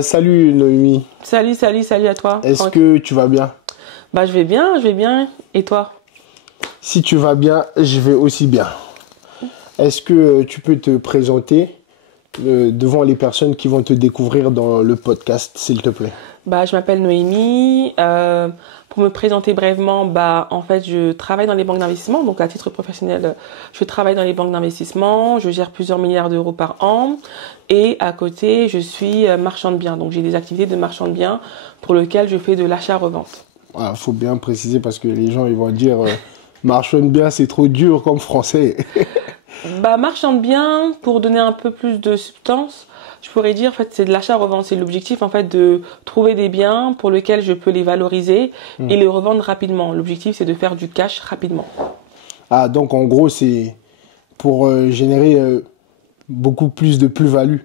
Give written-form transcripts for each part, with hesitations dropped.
Salut Noémie, Salut à toi. est-ce que tu vas bien? Bah je vais bien. Et toi? Si tu vas bien, je vais aussi bien. Est-ce que tu peux te présenter devant les personnes qui vont te découvrir dans le podcast, s'il te plaît? Bah je m'appelle Noémie. Pour me présenter brièvement, en fait je travaille dans les banques d'investissement, donc à titre professionnel, je travaille dans les banques d'investissement, je gère plusieurs milliards d'euros par an et à côté je suis marchand de biens, donc j'ai des activités de marchand de biens pour lesquelles je fais de l'achat-revente. Il faut bien préciser parce que les gens ils vont dire marchand de biens c'est trop dur comme français. Marchand de biens, pour donner un peu plus de substance, je pourrais dire en fait c'est de l'achat-revente. C'est l'objectif en fait de trouver des biens pour lesquels je peux les valoriser et les revendre rapidement. L'objectif c'est de faire du cash rapidement. Ah donc en gros c'est pour générer beaucoup plus de plus-value.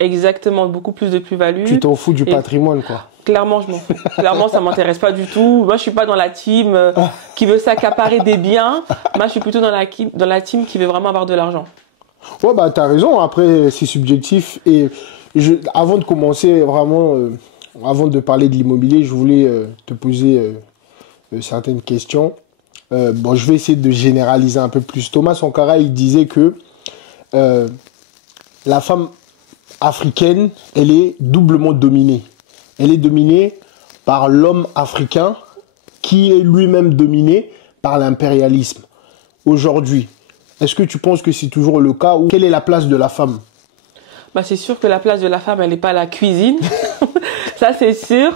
Exactement, beaucoup plus de plus-value. Tu t'en fous du patrimoine quoi. Clairement, je m'en fous. Clairement, ça m'intéresse pas du tout. Moi, je suis pas dans la team qui veut s'accaparer des biens. Moi, je suis plutôt dans la team qui veut vraiment avoir de l'argent. Ouais, bah, t'as raison. Après, c'est subjectif. Et avant de commencer, vraiment, avant de parler de l'immobilier, je voulais te poser certaines questions. Je vais essayer de généraliser un peu plus. Thomas Sankara, il disait que la femme africaine, elle est doublement dominée. Elle est dominée par l'homme africain qui est lui-même dominé par l'impérialisme. Aujourd'hui, est-ce que tu penses que c'est toujours le cas ou quelle est la place de la femme? C'est sûr que la place de la femme, elle n'est pas à la cuisine. Ça, c'est sûr.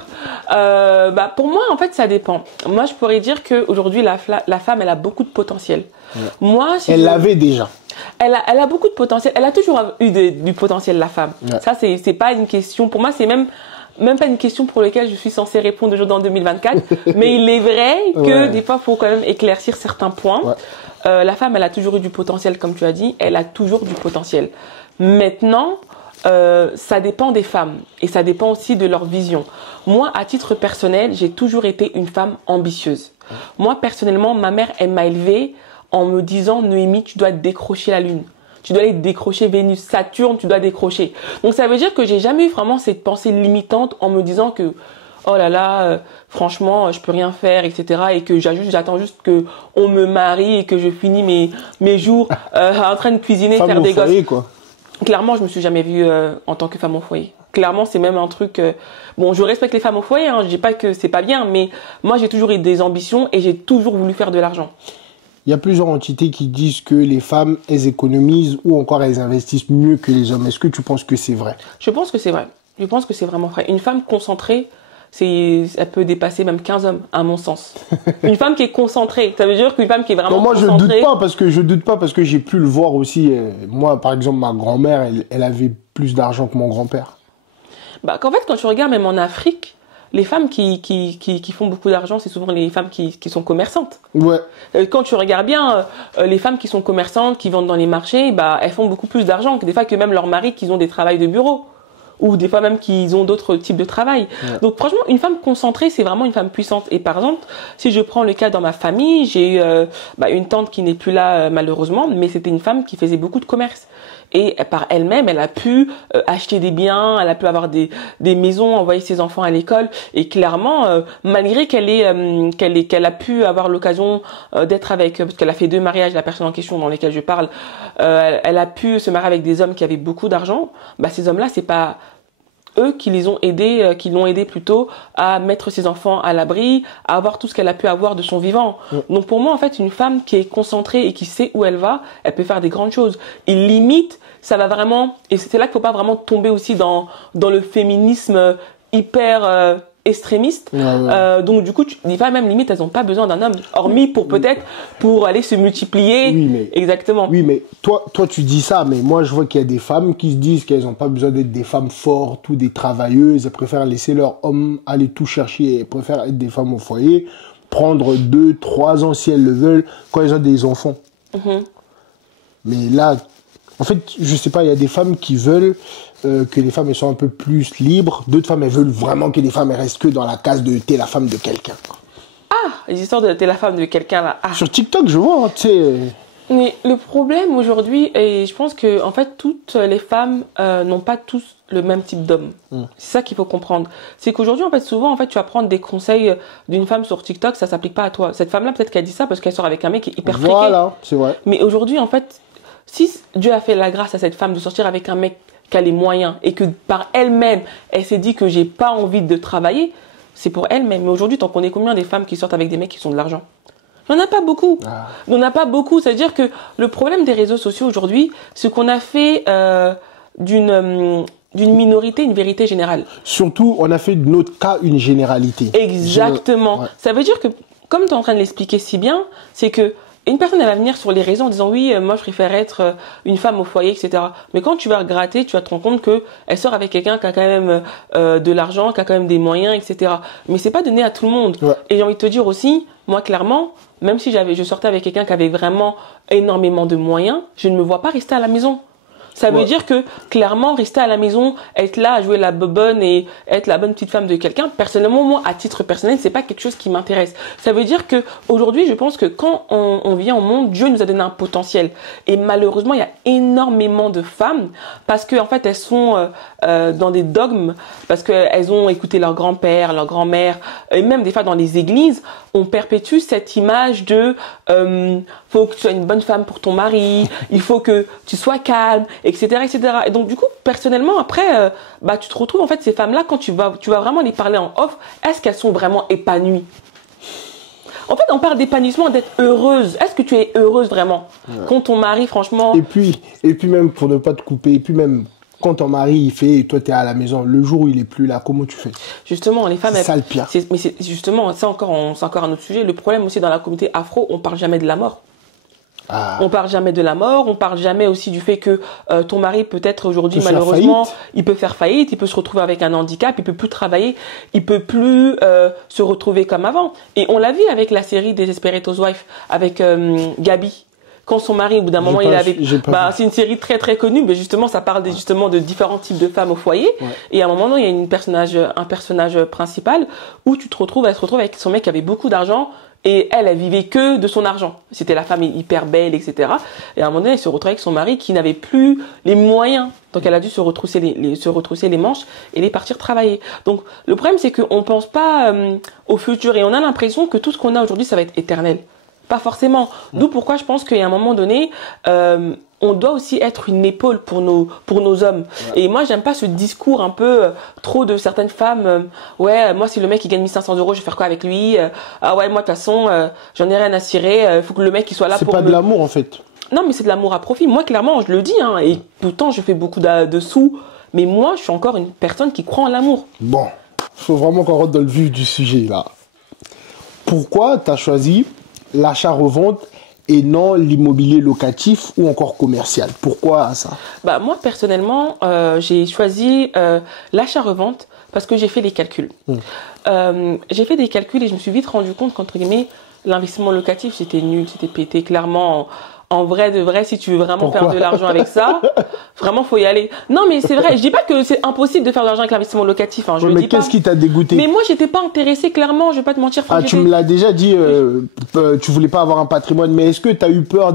Pour moi, en fait, ça dépend. Moi, je pourrais dire qu'aujourd'hui, la femme, elle a beaucoup de potentiel. Ouais. Moi, elle l'avait déjà. Elle a beaucoup de potentiel. Elle a toujours eu du potentiel, la femme. Ouais. Ça, c'est pas une question. Pour moi, c'est même pas une question pour laquelle je suis censée répondre aujourd'hui en 2024. Mais il est vrai que des fois, il faut quand même éclaircir certains points. Ouais. La femme, elle a toujours eu du potentiel, comme tu as dit. Elle a toujours du potentiel. Maintenant, ça dépend des femmes et ça dépend aussi de leur vision. Moi, à titre personnel, j'ai toujours été une femme ambitieuse. Moi, personnellement, ma mère, elle m'a élevée en me disant, Noémie, tu dois décrocher la lune. Tu dois aller décrocher Vénus, Saturne, tu dois décrocher. Donc, ça veut dire que j'ai jamais eu vraiment cette pensée limitante en me disant que, oh là là, franchement, je peux rien faire, etc. Et que j'attends juste que on me marie et que je finis mes jours en train de cuisiner, femme faire des foyer, gosses. Quoi. Clairement, je me suis jamais vue en tant que femme au foyer. Clairement, c'est même un truc. Bon, je respecte les femmes au foyer. Je dis pas que c'est pas bien, mais moi, j'ai toujours eu des ambitions et j'ai toujours voulu faire de l'argent. Il y a plusieurs entités qui disent que les femmes, elles économisent ou encore elles investissent mieux que les hommes. Est-ce que tu penses que c'est vrai? Je pense que c'est vrai. Je pense que c'est vraiment vrai. Une femme concentrée, elle peut dépasser même 15 hommes, à mon sens. Une femme qui est concentrée, ça veut dire qu'une femme qui est vraiment concentrée... Moi, je doute pas parce que j'ai pu le voir aussi. Moi, par exemple, ma grand-mère, elle avait plus d'argent que mon grand-père. Qu'en fait, quand tu regardes même en Afrique, les femmes qui font beaucoup d'argent, c'est souvent les femmes qui sont commerçantes. Ouais. Quand tu regardes bien, les femmes qui sont commerçantes, qui vendent dans les marchés, elles font beaucoup plus d'argent que des fois que même leurs maris qui ont des travails de bureau. Ou des fois même qu'ils ont d'autres types de travail. Ouais. Donc franchement, une femme concentrée, c'est vraiment une femme puissante. Et par exemple, si je prends le cas dans ma famille, j'ai eu une tante qui n'est plus là malheureusement, mais c'était une femme qui faisait beaucoup de commerce. Et par elle-même, elle a pu acheter des biens, elle a pu avoir des maisons, envoyer ses enfants à l'école. Et clairement, malgré qu'elle a pu avoir l'occasion d'être avec, parce qu'elle a fait 2 mariages, la personne en question dans lesquels je parle, elle a pu se marier avec des hommes qui avaient beaucoup d'argent. Ces hommes-là, c'est pas eux qui les ont aidés, qui l'ont aidé plutôt à mettre ses enfants à l'abri, à avoir tout ce qu'elle a pu avoir de son vivant. Donc pour moi, en fait, une femme qui est concentrée et qui sait où elle va, elle peut faire des grandes choses. Et limite, ça va vraiment, et c'est là qu'il faut pas vraiment tomber aussi dans le féminisme hyper extrémiste. Donc du coup, les femmes même limite, elles n'ont pas besoin d'un homme, hormis pour aller se multiplier. Oui, mais exactement. Oui, mais toi tu dis ça, mais moi je vois qu'il y a des femmes qui se disent qu'elles n'ont pas besoin d'être des femmes fortes ou des travailleuses. Elles préfèrent laisser leur homme aller tout chercher. Elles préfèrent être des femmes au foyer, prendre 2, 3 ans si elles le veulent quand elles ont des enfants. Mais là, en fait, je sais pas, il y a des femmes qui veulent que les femmes elles soient un peu plus libres. D'autres femmes, elles veulent vraiment que les femmes elles restent que dans la case de t'es la femme de quelqu'un. Ah, les histoires de t'es la femme de quelqu'un là. Ah. Sur TikTok, je vois, tu sais. Mais le problème aujourd'hui, et je pense que en fait toutes les femmes n'ont pas tous le même type d'homme. C'est ça qu'il faut comprendre. C'est qu'aujourd'hui en fait souvent en fait tu vas prendre des conseils d'une femme sur TikTok, ça s'applique pas à toi. Cette femme-là peut-être qu'elle dit ça parce qu'elle sort avec un mec qui est hyper fréqué. Voilà, c'est vrai. Mais aujourd'hui en fait, si Dieu a fait la grâce à cette femme de sortir avec un mec qui a les moyens et que par elle-même elle s'est dit que j'ai pas envie de travailler, c'est pour elle-même. Mais aujourd'hui t'en connais combien des femmes qui sortent avec des mecs qui sont de l'argent? Il n'y en a pas beaucoup. Il n'y en a pas beaucoup. C'est-à-dire que le problème des réseaux sociaux aujourd'hui, c'est qu'on a fait d'une minorité une vérité générale. Surtout, on a fait de notre cas une généralité. Exactement. Ouais. Ça veut dire que, comme tu es en train de l'expliquer si bien, c'est que une personne, elle va venir sur les réseaux en disant oui, moi je préfère être une femme au foyer, etc. Mais quand tu vas gratter, tu vas te rendre compte que elle sort avec quelqu'un qui a quand même de l'argent, qui a quand même des moyens, etc. Mais c'est pas donné à tout le monde. Ouais. Et j'ai envie de te dire aussi, moi clairement, même si je sortais avec quelqu'un qui avait vraiment énormément de moyens, je ne me vois pas rester à la maison. Ça veut dire que, clairement, rester à la maison, être là à jouer la bobonne et être la bonne petite femme de quelqu'un, personnellement, moi, à titre personnel, c'est pas quelque chose qui m'intéresse. Ça veut dire que, aujourd'hui, je pense que quand on vient au monde, Dieu nous a donné un potentiel. Et malheureusement, il y a énormément de femmes parce que, en fait, elles sont dans des dogmes, parce qu'elles ont écouté leur grand-père, leur grand-mère, et même des fois dans les églises, on perpétue cette image de faut que tu sois une bonne femme pour ton mari, il faut que tu sois calme, etc., etc. Et donc du coup, personnellement, après, tu te retrouves en fait ces femmes-là quand tu vas vraiment les parler en off. Est-ce qu'elles sont vraiment épanouies? En fait, on parle d'épanouissement, d'être heureuse. Est-ce que tu es heureuse vraiment quand ton mari, franchement? Et puis même pour ne pas te couper, et puis même quand ton mari il fait, et toi tu es à la maison, le jour où il est plus là, comment tu fais? Justement, les femmes, c'est ça le pire. Mais c'est justement, c'est encore un autre sujet. Le problème aussi dans la communauté afro, on parle jamais de la mort. On parle jamais de la mort, on parle jamais aussi du fait que ton mari peut-être aujourd'hui malheureusement il peut faire faillite, il peut se retrouver avec un handicap, il peut plus travailler, il peut plus se retrouver comme avant. Et on l'a vu avec la série Desperate Housewives avec Gabi. Quand son mari, au bout d'un moment, il avait, c'est une série très très connue, mais justement, ça parle justement de différents types de femmes au foyer. Ouais. Et à un moment donné, il y a un personnage principal où elle se retrouve avec son mec qui avait beaucoup d'argent. Et elle vivait que de son argent. C'était la femme hyper belle, etc. Et à un moment donné, elle se retrouve avec son mari qui n'avait plus les moyens. Donc, elle a dû se retrousser les manches et les partir travailler. Donc, le problème, c'est qu'on pense pas au futur et on a l'impression que tout ce qu'on a aujourd'hui, ça va être éternel. Pas forcément. D'où pourquoi je pense qu'à un moment donné, on doit aussi être une épaule pour nos hommes. Ouais. Et moi, j'aime pas ce discours un peu trop de certaines femmes. Ouais, moi, si le mec il gagne 1500 €, je vais faire quoi avec lui? Ah ouais, moi de toute façon, j'en ai rien à cirer. Faut que le mec il soit là pour. C'est pas de l'amour en fait. Non, mais c'est de l'amour à profit. Moi, clairement, je le dis. Et pourtant, je fais beaucoup de sous. Mais moi, je suis encore une personne qui croit en l'amour. Bon, faut vraiment qu'on rentre dans le vif du sujet là. Pourquoi t'as choisi l'achat-revente et non l'immobilier locatif ou encore commercial? Pourquoi ça? Moi, personnellement, j'ai choisi l'achat-revente parce que j'ai fait les calculs. J'ai fait des calculs et je me suis vite rendu compte qu'entre guillemets, l'investissement locatif, c'était nul, c'était pété. Clairement, en vrai de vrai, si tu veux vraiment faire de l'argent avec ça, vraiment, faut y aller. Non, mais c'est vrai. Je dis pas que c'est impossible de faire de l'argent avec l'investissement locatif. Je mais qu'est-ce qui t'a dégoûté? Mais moi, j'étais pas intéressée, clairement. Je vais pas te mentir. Tu me l'as déjà dit. Tu voulais pas avoir un patrimoine, mais est-ce que tu as eu peur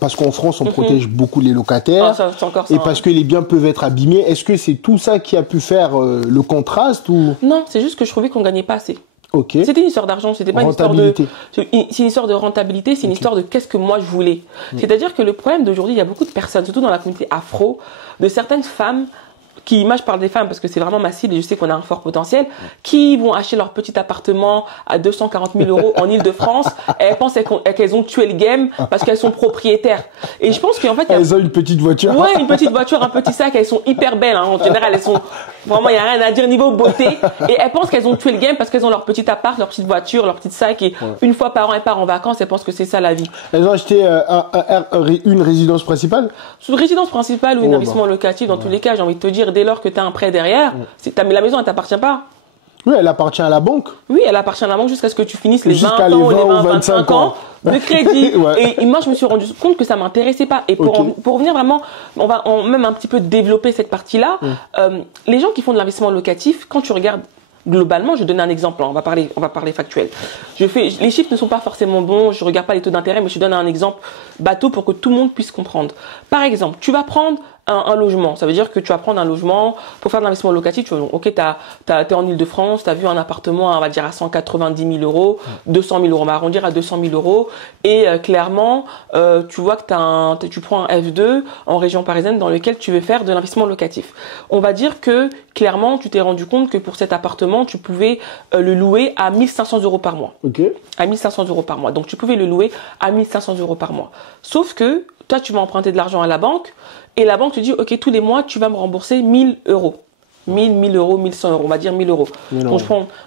parce qu'en France, on protège beaucoup les locataires, c'est encore ça, et parce que les biens peuvent être abîmés. Est-ce que c'est tout ça qui a pu faire le contraste ou? Non, c'est juste que je trouvais qu'on gagnait pas assez. Okay. C'était une histoire d'argent, c'était pas une histoire de, c'est une histoire de rentabilité, c'est une histoire de qu'est-ce que moi je voulais. C'est-à-dire que le problème d'aujourd'hui, il y a beaucoup de personnes, surtout dans la communauté afro, de certaines femmes moi je parle des femmes parce que c'est vraiment ma cible et je sais qu'on a un fort potentiel, qui vont acheter leur petit appartement à 240 000 € en Île-de-France et elles pensent qu'elles ont tué le game parce qu'elles sont propriétaires. Et je pense qu'en fait... Elles ont une petite voiture. Ouais, une petite voiture, un petit sac, elles sont hyper belles. En général, elles sont... Vraiment, il n'y a rien à dire niveau beauté. Et elles pensent qu'elles ont tué le game parce qu'elles ont leur petit appart, leur petite voiture, leur petit sac et une fois par an, elles partent en vacances, elles pensent que c'est ça la vie. Elles ont acheté une résidence principale? Une résidence principale ou un investissement locatif, dans tous les cas, j'ai envie de te dire, dès lors que tu as un prêt derrière, la maison, elle t'appartient pas. Oui, elle appartient à la banque. Oui, elle appartient à la banque jusqu'à ce que tu finisses les 20 ans ou les 25 ans de crédit. Et moi, je me suis rendu compte que ça m'intéressait pas. Et pour venir vraiment, on va même un petit peu développer cette partie-là. Les gens qui font de l'investissement locatif, quand tu regardes globalement, je donne un exemple, hein, on va parler factuel. Les chiffres ne sont pas forcément bons, je regarde pas les taux d'intérêt, mais je donne un exemple bateau pour que tout le monde puisse comprendre. Par exemple, tu vas prendre un logement. Ça veut dire que tu vas prendre un logement pour faire de l'investissement locatif. T'es en Île-de-France, t'as vu un appartement, on va dire à 190 000 euros, 200 000 euros, on va arrondir à 200 000 euros. Et clairement, tu vois que tu prends un F2 en région parisienne dans lequel tu veux faire de l'investissement locatif. On va dire que clairement, tu t'es rendu compte que pour cet appartement, tu pouvais le louer à 1 500 euros par mois. Ok. À 1 500 euros par mois. Donc, tu pouvais le louer à 1 500 euros par mois. Sauf que toi, tu vas emprunter de l'argent à la banque et la banque te dit, OK, tous les mois, tu vas me rembourser 1 000 euros. 1 000 euros, 1 100 euros, on va dire 1 000 euros.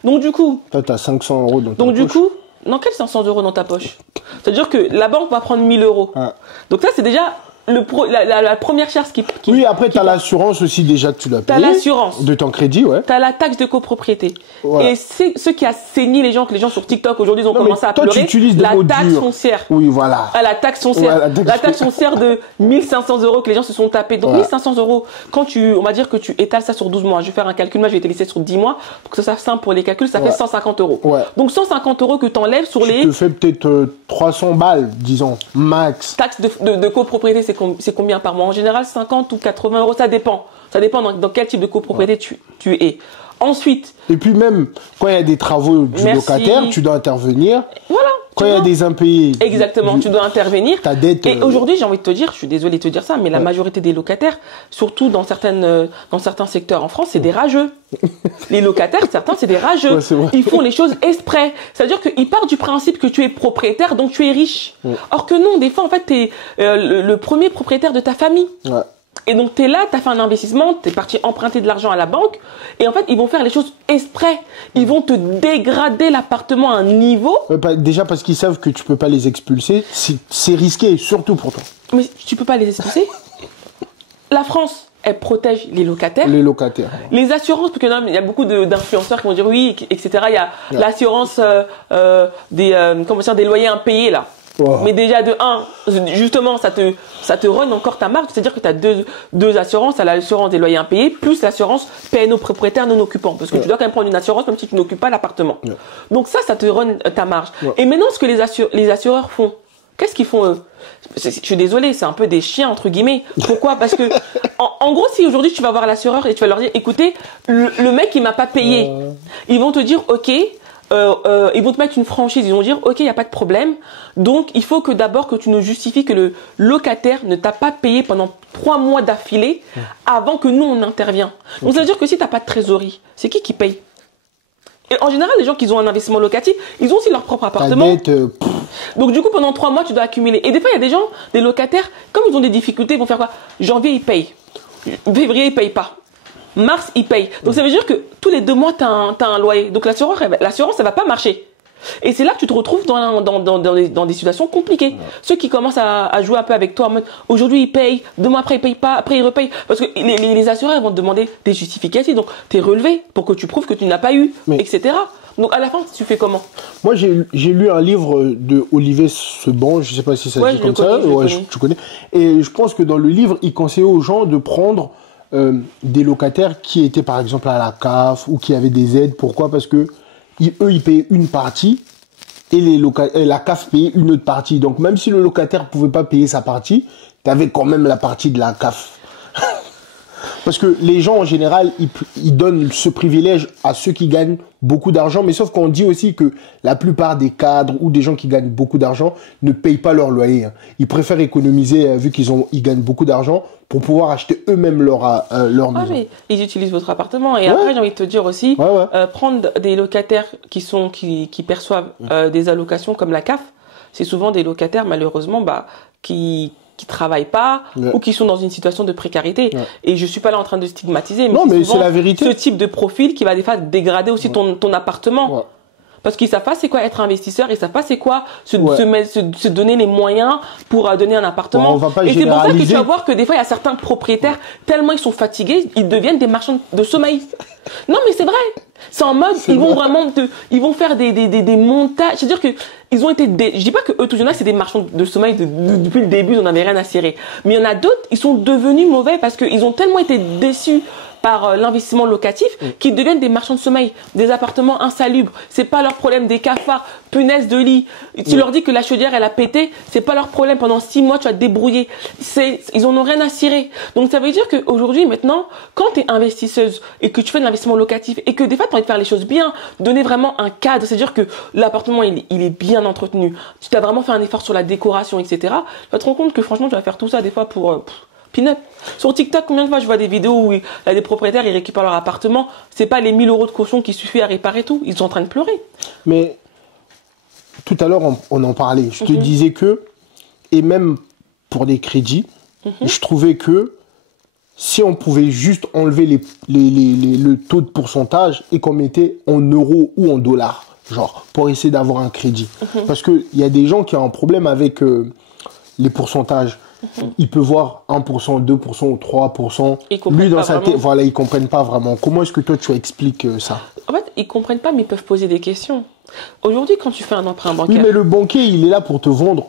Donc, du coup. Toi, tu as 500 euros dans ta poche. Donc, du coup, dans quel 500 euros dans ta poche? C'est-à-dire que la banque va prendre 1 000 euros. Ah. Donc, ça, c'est déjà la première charge qui oui, après, tu as l'assurance aussi déjà que tu dois payer. Tu as l'assurance. De ton crédit, ouais. Tu as la taxe de copropriété. Ouais. Et c'est ce qui a saigné les gens sur TikTok aujourd'hui, ils ont commencé à pleurer. Tu utilises la taxe foncière. Oui, voilà. La taxe foncière. Ouais, la taxe foncière de 1 500 euros que les gens se sont tapés. Donc, 1 500 euros, on va dire que tu étales ça sur 12 mois. Je vais faire un calcul, moi, je vais étaler sur 10 mois. Pour que ça soit simple pour les calculs, ça fait 150 euros. Ouais. Donc, 150 euros que tu enlèves sur les. Tu te fais peut-être 300 balles, disons, max. Taxe de copropriété, c'est combien par mois? En général, 50 ou 80 euros, ça dépend. Ça dépend dans quel type de copropriété tu es. Ensuite. Et puis même, quand il y a des travaux du locataire, tu dois intervenir. Voilà. Quand il y a des impayés. Exactement, tu dois intervenir. Ta dette. Et aujourd'hui, j'ai envie de te dire, je suis désolée de te dire ça, mais la majorité des locataires, surtout dans certains secteurs en France, c'est des rageux. Les locataires, certains, c'est des rageux. Ouais, ils font les choses exprès. C'est-à-dire qu'ils partent du principe que tu es propriétaire, donc tu es riche. Ouais. Or que non, des fois, en fait, tu es le premier propriétaire de ta famille. Ouais. Et donc, tu es là, tu as fait un investissement, tu es parti emprunter de l'argent à la banque. Et en fait, ils vont faire les choses exprès. Ils vont te dégrader l'appartement à un niveau. Déjà parce qu'ils savent que tu peux pas les expulser. C'est risqué, surtout pour toi. Mais tu peux pas les expulser. La France, elle protège les locataires. Les locataires. Les assurances, parce qu'il y a beaucoup d'influenceurs qui vont dire oui, etc. Il y a l'assurance des loyers impayés, là. Wow. Mais déjà de 1, justement, ça te run encore ta marque. C'est-à-dire que tu as deux assurances. Tu as l'assurance des loyers impayés plus l'assurance PNO propriétaire non occupant. Parce que tu dois quand même prendre une assurance même si tu n'occupes pas l'appartement. Donc ça te run ta marge. Et maintenant, ce que les assureurs font, qu'est-ce qu'ils font eux? Je suis désolée, c'est un peu des chiens entre guillemets. Pourquoi? Parce que en gros, si aujourd'hui tu vas voir l'assureur et tu vas leur dire, écoutez, le mec il m'a pas payé, ils vont te dire, ok. Ils vont te mettre une franchise, ils vont dire ok, il n'y a pas de problème, donc il faut que d'abord que tu nous justifies que le locataire ne t'a pas payé pendant 3 mois d'affilée avant que nous on intervient. Donc ça veut dire que si tu n'as pas de trésorerie, c'est qui paye? Et en général, les gens qui ont un investissement locatif, ils ont aussi leur propre appartement. Donc du coup, pendant 3 mois, tu dois accumuler. Et des fois, il y a des gens, des locataires, comme ils ont des difficultés, ils vont faire quoi? Janvier, ils payent. Février, ils payent pas. Mars, il paye. Donc, ça veut dire que tous les 2 mois, tu as un loyer. Donc, l'assurance, ça va pas marcher. Et c'est là que tu te retrouves dans des situations compliquées. Ouais. Ceux qui commencent à jouer un peu avec toi en mode, aujourd'hui, ils payent, 2 mois après, ils payent pas, après, ils repayent. Parce que les assureurs vont te demander des justificatifs. Donc, t'es relevé pour que tu prouves que tu n'as pas eu, etc. Donc, à la fin, tu fais comment? Moi, j'ai lu un livre de Olivier Seban, je sais pas si ça dit comme ça. Ouais, tu connais. Et je pense que dans le livre, il conseillait aux gens de prendre des locataires qui étaient par exemple à la CAF ou qui avaient des aides. Pourquoi? Parce que eux, ils payaient une partie et la CAF payait une autre partie. Donc même si le locataire pouvait pas payer sa partie, tu avais quand même la partie de la CAF. Parce que les gens, en général, ils donnent ce privilège à ceux qui gagnent beaucoup d'argent. Mais sauf qu'on dit aussi que la plupart des cadres ou des gens qui gagnent beaucoup d'argent ne payent pas leur loyer. Ils préfèrent économiser, vu ils gagnent beaucoup d'argent, pour pouvoir acheter eux-mêmes leur maison. Mais ils utilisent votre appartement. Et après, j'ai envie de te dire aussi, prendre des locataires qui perçoivent des allocations comme la CAF, c'est souvent des locataires, malheureusement, qui travaillent pas ou qui sont dans une situation de précarité. Et je suis pas là en train de stigmatiser, mais c'est la vérité. Ce type de profil qui va des fois dégrader aussi ton appartement. Parce qu'ils savent pas c'est quoi être investisseur, ils savent pas c'est quoi se donner les moyens pour donner un appartement. Et c'est pour ça que tu vas voir que des fois il y a certains propriétaires, tellement ils sont fatigués, ils deviennent des marchands de sommeil. Non mais c'est vrai. C'est en mode, ils vont faire des montages. C'est-à-dire que ils ont été je dis pas que eux tous, il y en a c'est des marchands de sommeil depuis le début, on n'avait rien à cirer. Mais il y en a d'autres, ils sont devenus mauvais parce qu'ils ont tellement été déçus par l'investissement locatif qui deviennent des marchands de sommeil, des appartements insalubres. C'est pas leur problème, des cafards, punaises de lit. Tu leur dis que la chaudière elle a pété, c'est pas leur problème. Pendant 6 mois, tu vas te débrouiller. Ils en ont rien à cirer. Donc ça veut dire qu'aujourd'hui, maintenant, quand tu es investisseuse et que tu fais de l'investissement locatif et que des fois tu as envie de faire les choses bien, donner vraiment un cadre, c'est-à-dire que l'appartement il est bien entretenu, tu t'as vraiment fait un effort sur la décoration, etc. Tu vas te rendre compte que franchement, tu vas faire tout ça des fois pour peanut. Sur TikTok, combien de fois je vois des vidéos où il y a des propriétaires, ils récupèrent leur appartement, c'est pas les 1000 € de caution qui suffit à réparer tout, ils sont en train de pleurer. Mais tout à l'heure, on en parlait. Je te disais que, et même pour des crédits, je trouvais que si on pouvait juste enlever le taux de pourcentage et qu'on mettait en euros ou en dollars, genre, pour essayer d'avoir un crédit. Parce qu'il y a des gens qui ont un problème avec les pourcentages. Il peut voir 1%, 2% ou 3%. Lui, dans sa tête, voilà, ils comprennent pas vraiment. Comment est-ce que toi, tu expliques ça? En fait, ils comprennent pas, mais ils peuvent poser des questions. Aujourd'hui, quand tu fais un emprunt bancaire... Oui, mais le banquier, il est là pour te vendre.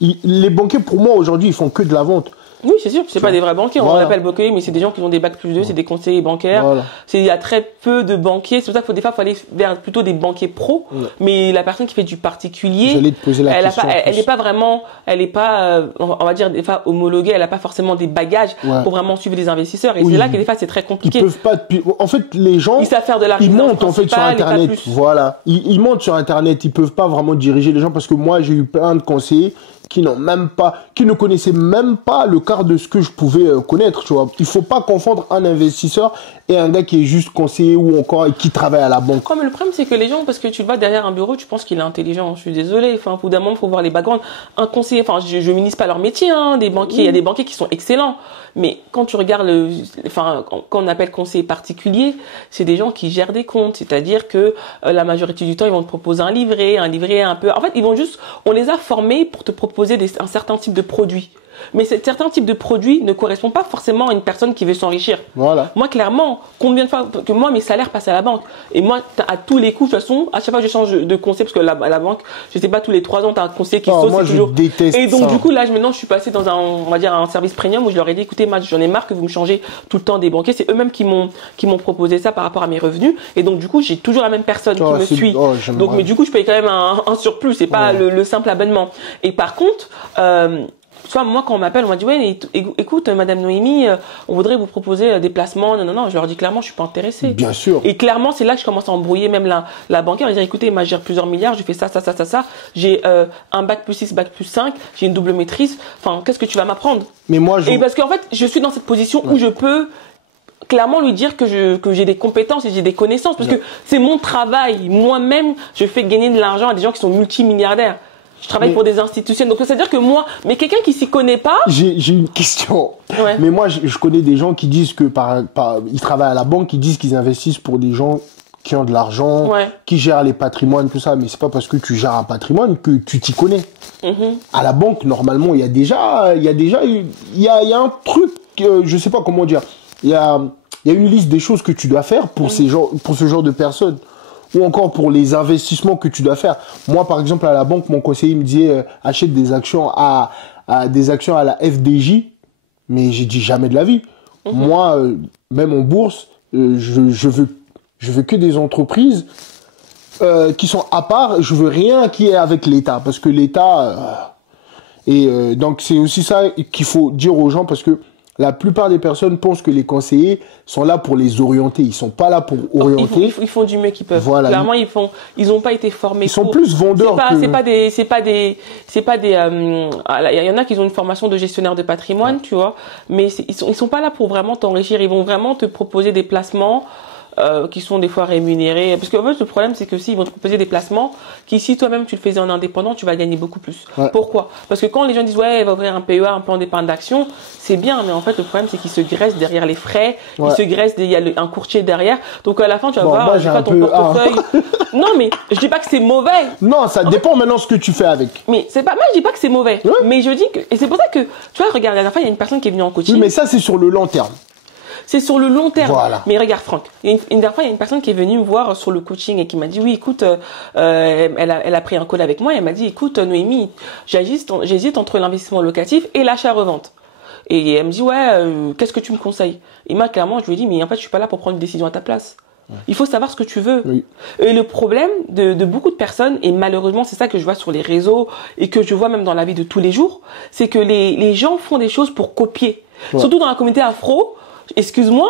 Les banquiers, pour moi, aujourd'hui, ils font que de la vente. Oui, c'est sûr, c'est pas des vrais banquiers, on l'appelle banquier, mais c'est des gens qui ont des bac+2, c'est des conseillers bancaires. Voilà. Il y a très peu de banquiers, c'est pour ça qu'il faut aller vers plutôt des banquiers pros, mais la personne qui fait du particulier, j'allais te poser la question, elle n'est pas vraiment, elle est pas, on va dire des fois homologuée, elle a pas forcément des bagages pour vraiment suivre les investisseurs, et c'est là que des fois c'est très compliqué. Ils peuvent pas, en fait, les gens, ils savent faire de la ils montent en fait sur Internet, voilà, ils montent sur Internet, ils peuvent pas vraiment diriger les gens, parce que moi j'ai eu plein de conseillers qui n'ont même pas, qui ne connaissaient même pas le quart de ce que je pouvais connaître, tu vois. Il faut pas confondre un investisseur et un gars qui est juste conseiller ou encore qui travaille à la banque. Mais le problème, c'est que les gens, parce que tu le vois derrière un bureau, tu penses qu'il est intelligent. Je suis désolée. Enfin, au bout d'un moment, il faut voir les backgrounds. Un conseiller, enfin, je minimise pas leur métier, hein, des banquiers. Il y a des banquiers qui sont excellents. Mais quand tu regardes quand on appelle conseiller particulier, c'est des gens qui gèrent des comptes. C'est-à-dire que la majorité du temps, ils vont te proposer un livret un peu. En fait, on les a formés pour te proposer un certain type de produit. Mais certains types de produits ne correspondent pas forcément à une personne qui veut s'enrichir. Voilà. Moi, clairement, combien de fois que moi, mes salaires passent à la banque. Et moi, à tous les coups, de toute façon, à chaque fois que je change de conseiller, parce que à la banque, je sais pas, tous les 3 ans, tu as un conseiller qui saute. Moi, je déteste ça. Et donc, du coup, là, maintenant, je suis passé dans on va dire, un service premium où je leur ai dit, écoutez, moi, j'en ai marre que vous me changez tout le temps des banquiers. C'est eux-mêmes qui m'ont proposé ça par rapport à mes revenus. Et donc, du coup, j'ai toujours la même personne qui me suit. Donc, mais du coup, je paye quand même un surplus. C'est pas le simple abonnement. Et par contre, soit moi quand on m'appelle, on m'a dit ouais, écoute Madame Noémie, on voudrait vous proposer des placements. Non, je leur dis clairement, je suis pas intéressée. Bien sûr. Et clairement, c'est là que je commence à embrouiller même la banquière. On va dire écoutez, moi je gère plusieurs milliards, je fais ça. J'ai un bac+6, bac+5, j'ai une double maîtrise. Enfin, qu'est-ce que tu vas m'apprendre? Mais moi, et parce qu'en fait, je suis dans cette position où je peux clairement lui dire que j'ai des compétences et j'ai des connaissances parce que c'est mon travail. Moi-même, je fais gagner de l'argent à des gens qui sont multimilliardaires. Je travaille pour des institutions. Donc, c'est-à-dire que moi, mais quelqu'un qui s'y connaît pas. J'ai une question. Ouais. Mais moi, je connais des gens qui disent que ils travaillent à la banque, qui disent qu'ils investissent pour des gens qui ont de l'argent, qui gèrent les patrimoines, tout ça. Mais c'est pas parce que tu gères un patrimoine que tu t'y connais. À la banque, normalement, il y a un truc, je sais pas comment dire. Il y a une liste des choses que tu dois faire pour ce genre de personnes. Ou encore pour les investissements que tu dois faire. Moi, par exemple, à la banque, mon conseiller me disait achète des actions à la FDJ, mais j'ai dit jamais de la vie. Moi, même en bourse, je veux que des entreprises qui sont à part. Je veux rien qui est avec l'État, parce que l'État donc c'est aussi ça qu'il faut dire aux gens, parce que la plupart des personnes pensent que les conseillers sont là pour les orienter. Ils sont pas là pour orienter. Ils font du mieux qu'ils peuvent. Voilà. Clairement, ils ont pas été formés. Ils sont plus vendeurs. C'est pas des. Il y en a qui ont une formation de gestionnaire de patrimoine, tu vois. Mais ils sont pas là pour vraiment t'enrichir. Ils vont vraiment te proposer des placements qui sont des fois rémunérés. Parce qu'en fait, le problème, c'est que s'ils vont te proposer des placements qui, si toi-même tu le faisais en indépendant, tu vas gagner beaucoup plus. Pourquoi? Parce que quand les gens disent ouais, elle va ouvrir un PEA, un plan d'épargne d'action, c'est bien, mais en fait, le problème, c'est qu'ils se graissent derrière les frais, ils se graissent, il y a un courtier derrière. Donc à la fin, tu vas voir, ton portefeuille. Non, mais je dis pas que c'est mauvais. Non, ça dépend maintenant ce que tu fais avec. Mais c'est pas, moi, je dis pas que c'est mauvais. Mais je dis que, et c'est pour ça que, tu vois, regarde, la dernière fois, il y a une personne qui est venue en coaching. Oui, mais ça, c'est sur le long terme. C'est sur le long terme. Voilà. Mais regarde, Franck, une dernière fois, il y a une personne qui est venue me voir sur le coaching et qui m'a dit, oui, écoute, elle a pris un call avec moi et elle m'a dit, écoute, Noémie, j'hésite entre l'investissement locatif et l'achat-revente. Et elle me dit, ouais, qu'est-ce que tu me conseilles? Et moi, clairement, je lui ai dit, mais en fait, je suis pas là pour prendre une décision à ta place. Il faut savoir ce que tu veux. Oui. Et le problème de beaucoup de personnes, et malheureusement, c'est ça que je vois sur les réseaux et que je vois même dans la vie de tous les jours, c'est que les gens font des choses pour copier. Ouais. Surtout dans la communauté afro, excuse-moi,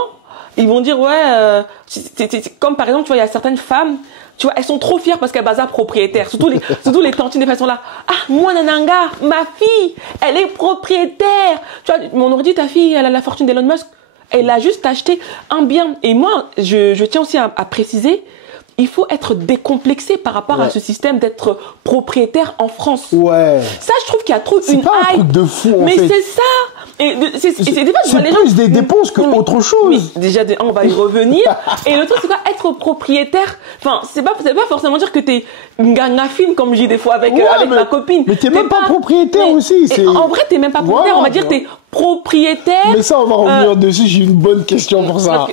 ils vont dire, ouais, c'est comme par exemple, tu vois, il y a certaines femmes, tu vois, elles sont trop fières parce qu'elles basent propriétaire. Surtout les tantines des façons là. Ah, moi, Nananga, ma fille, elle est propriétaire. Tu vois, on aurait dit, ta fille, elle a la fortune d'Elon Musk. Elle a juste acheté un bien. Et moi, je tiens aussi à préciser, il faut être décomplexé par rapport à ce système d'être propriétaire en France. Ouais. Ça, je trouve qu'il y a trop une hype. C'est pas un truc de fou, en fait. Mais c'est ça. Et c'est des fois, je vois les gens. C'est plus des dépenses que autre chose. Mais déjà, on va y revenir. Et le truc, c'est quoi? Être propriétaire. Enfin, c'est pas forcément dire que t'es une gangafine, comme je dis des fois avec ma copine. Mais t'es même pas propriétaire aussi. En vrai, t'es même pas propriétaire. On va dire que t'es propriétaire. Mais ça, on va revenir dessus. J'ai une bonne question pour ça.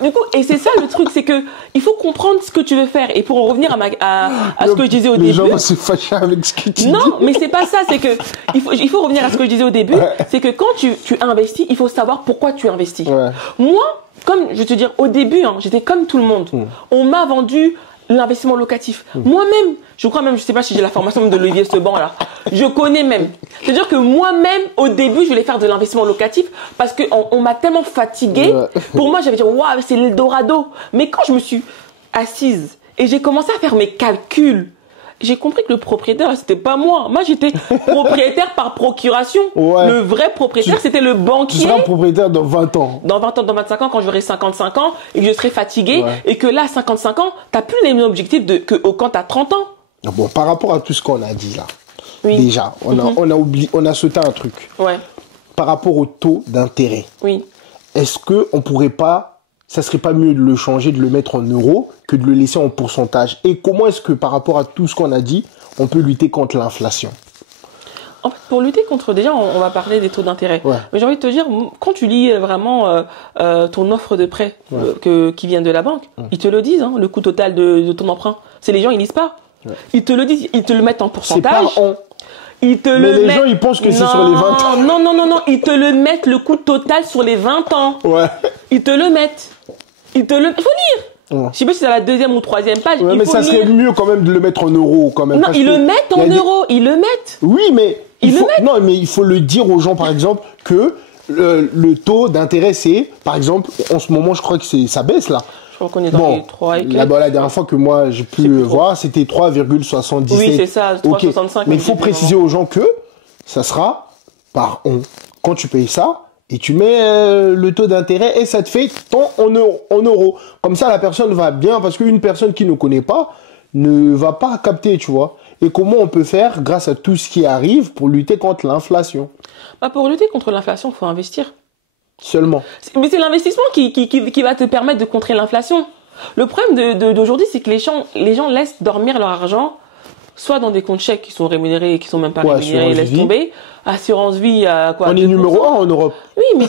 Du coup, et c'est ça le truc, c'est que il faut comprendre ce que tu veux faire. Et pour en revenir à ce que je disais au début. Les gens vont se fâcher avec ce que tu dis. Non, mais c'est pas ça. C'est que il faut revenir à ce que je disais au début. Ouais. C'est que quand tu investis, il faut savoir pourquoi tu investis. Ouais. Moi, comme je vais te dire, au début, j'étais comme tout le monde. On m'a vendu l'investissement locatif. Moi-même, je crois même, je sais pas si j'ai la formation de Olivier Seban là. Je connais même. C'est-à-dire que moi-même, au début, je voulais faire de l'investissement locatif parce que on m'a tellement fatiguée. Ouais. Pour moi, j'avais dit, waouh, c'est l'Eldorado. Mais quand je me suis assise et j'ai commencé à faire mes calculs, j'ai compris que le propriétaire, c'était pas moi. Moi, j'étais propriétaire par procuration. Ouais. Le vrai propriétaire, c'était le banquier. Tu seras propriétaire dans 20 ans. Dans 20 ans, dans 25 ans, quand j'aurai 55 ans et que je serai fatigué. Ouais. Et que là, à 55 ans, t'as plus les mêmes objectifs que quand t'as 30 ans. Bon, par rapport à tout ce qu'on a dit là. Oui. Déjà, on a sauté un truc. Ouais. Par rapport au taux d'intérêt. Oui. Est-ce qu'on pourrait pas, ça serait pas mieux de le changer, de le mettre en euros que de le laisser en pourcentage? Et comment est-ce que par rapport à tout ce qu'on a dit, on peut lutter contre l'inflation? En fait, pour lutter contre, déjà, on va parler des taux d'intérêt. Ouais. Mais j'ai envie de te dire, quand tu lis vraiment ton offre de prêt qui vient de la banque, ils te le disent, le coût total de ton emprunt. C'est les gens, ils lisent pas. Ouais. Ils te le disent, ils te le mettent en pourcentage. C'est pas en... Mais les gens, ils pensent que c'est sur les 20 ans. Non, ils te le mettent le coût total sur les 20 ans. Ouais. Ils te le mettent. Il faut lire. Ouais. Je sais pas si c'est à la deuxième ou troisième page. Ouais, mais ça serait mieux quand même de le mettre en euros quand même. Non, ils le mettent en euros. Ils le mettent. Oui, mais non, mais il faut le dire aux gens, par exemple, que le taux d'intérêt, c'est, par exemple, en ce moment, je crois que ça baisse là. Je crois qu'on est dans les 3 et quelques. La dernière fois que moi j'ai pu voir, c'était 3,77. Oui, c'est ça, 3,65. Okay. Mais il faut préciser aux gens que ça sera par an. Quand tu payes ça, et tu mets le taux d'intérêt et ça te fait tant en euros. Comme ça, la personne va bien parce qu'une personne qui ne connaît pas ne va pas capter, tu vois. Et comment on peut faire grâce à tout ce qui arrive pour lutter contre l'inflation? Pour lutter contre l'inflation, il faut investir. Seulement. Mais c'est l'investissement qui va te permettre de contrer l'inflation. Le problème d'aujourd'hui, c'est que les gens laissent dormir leur argent soit dans des comptes chèques qui sont rémunérés et qui sont même pas rémunérés, ils laissent tomber. Assurance vie, quoi. On est numéro 1 en Europe. Oui, mais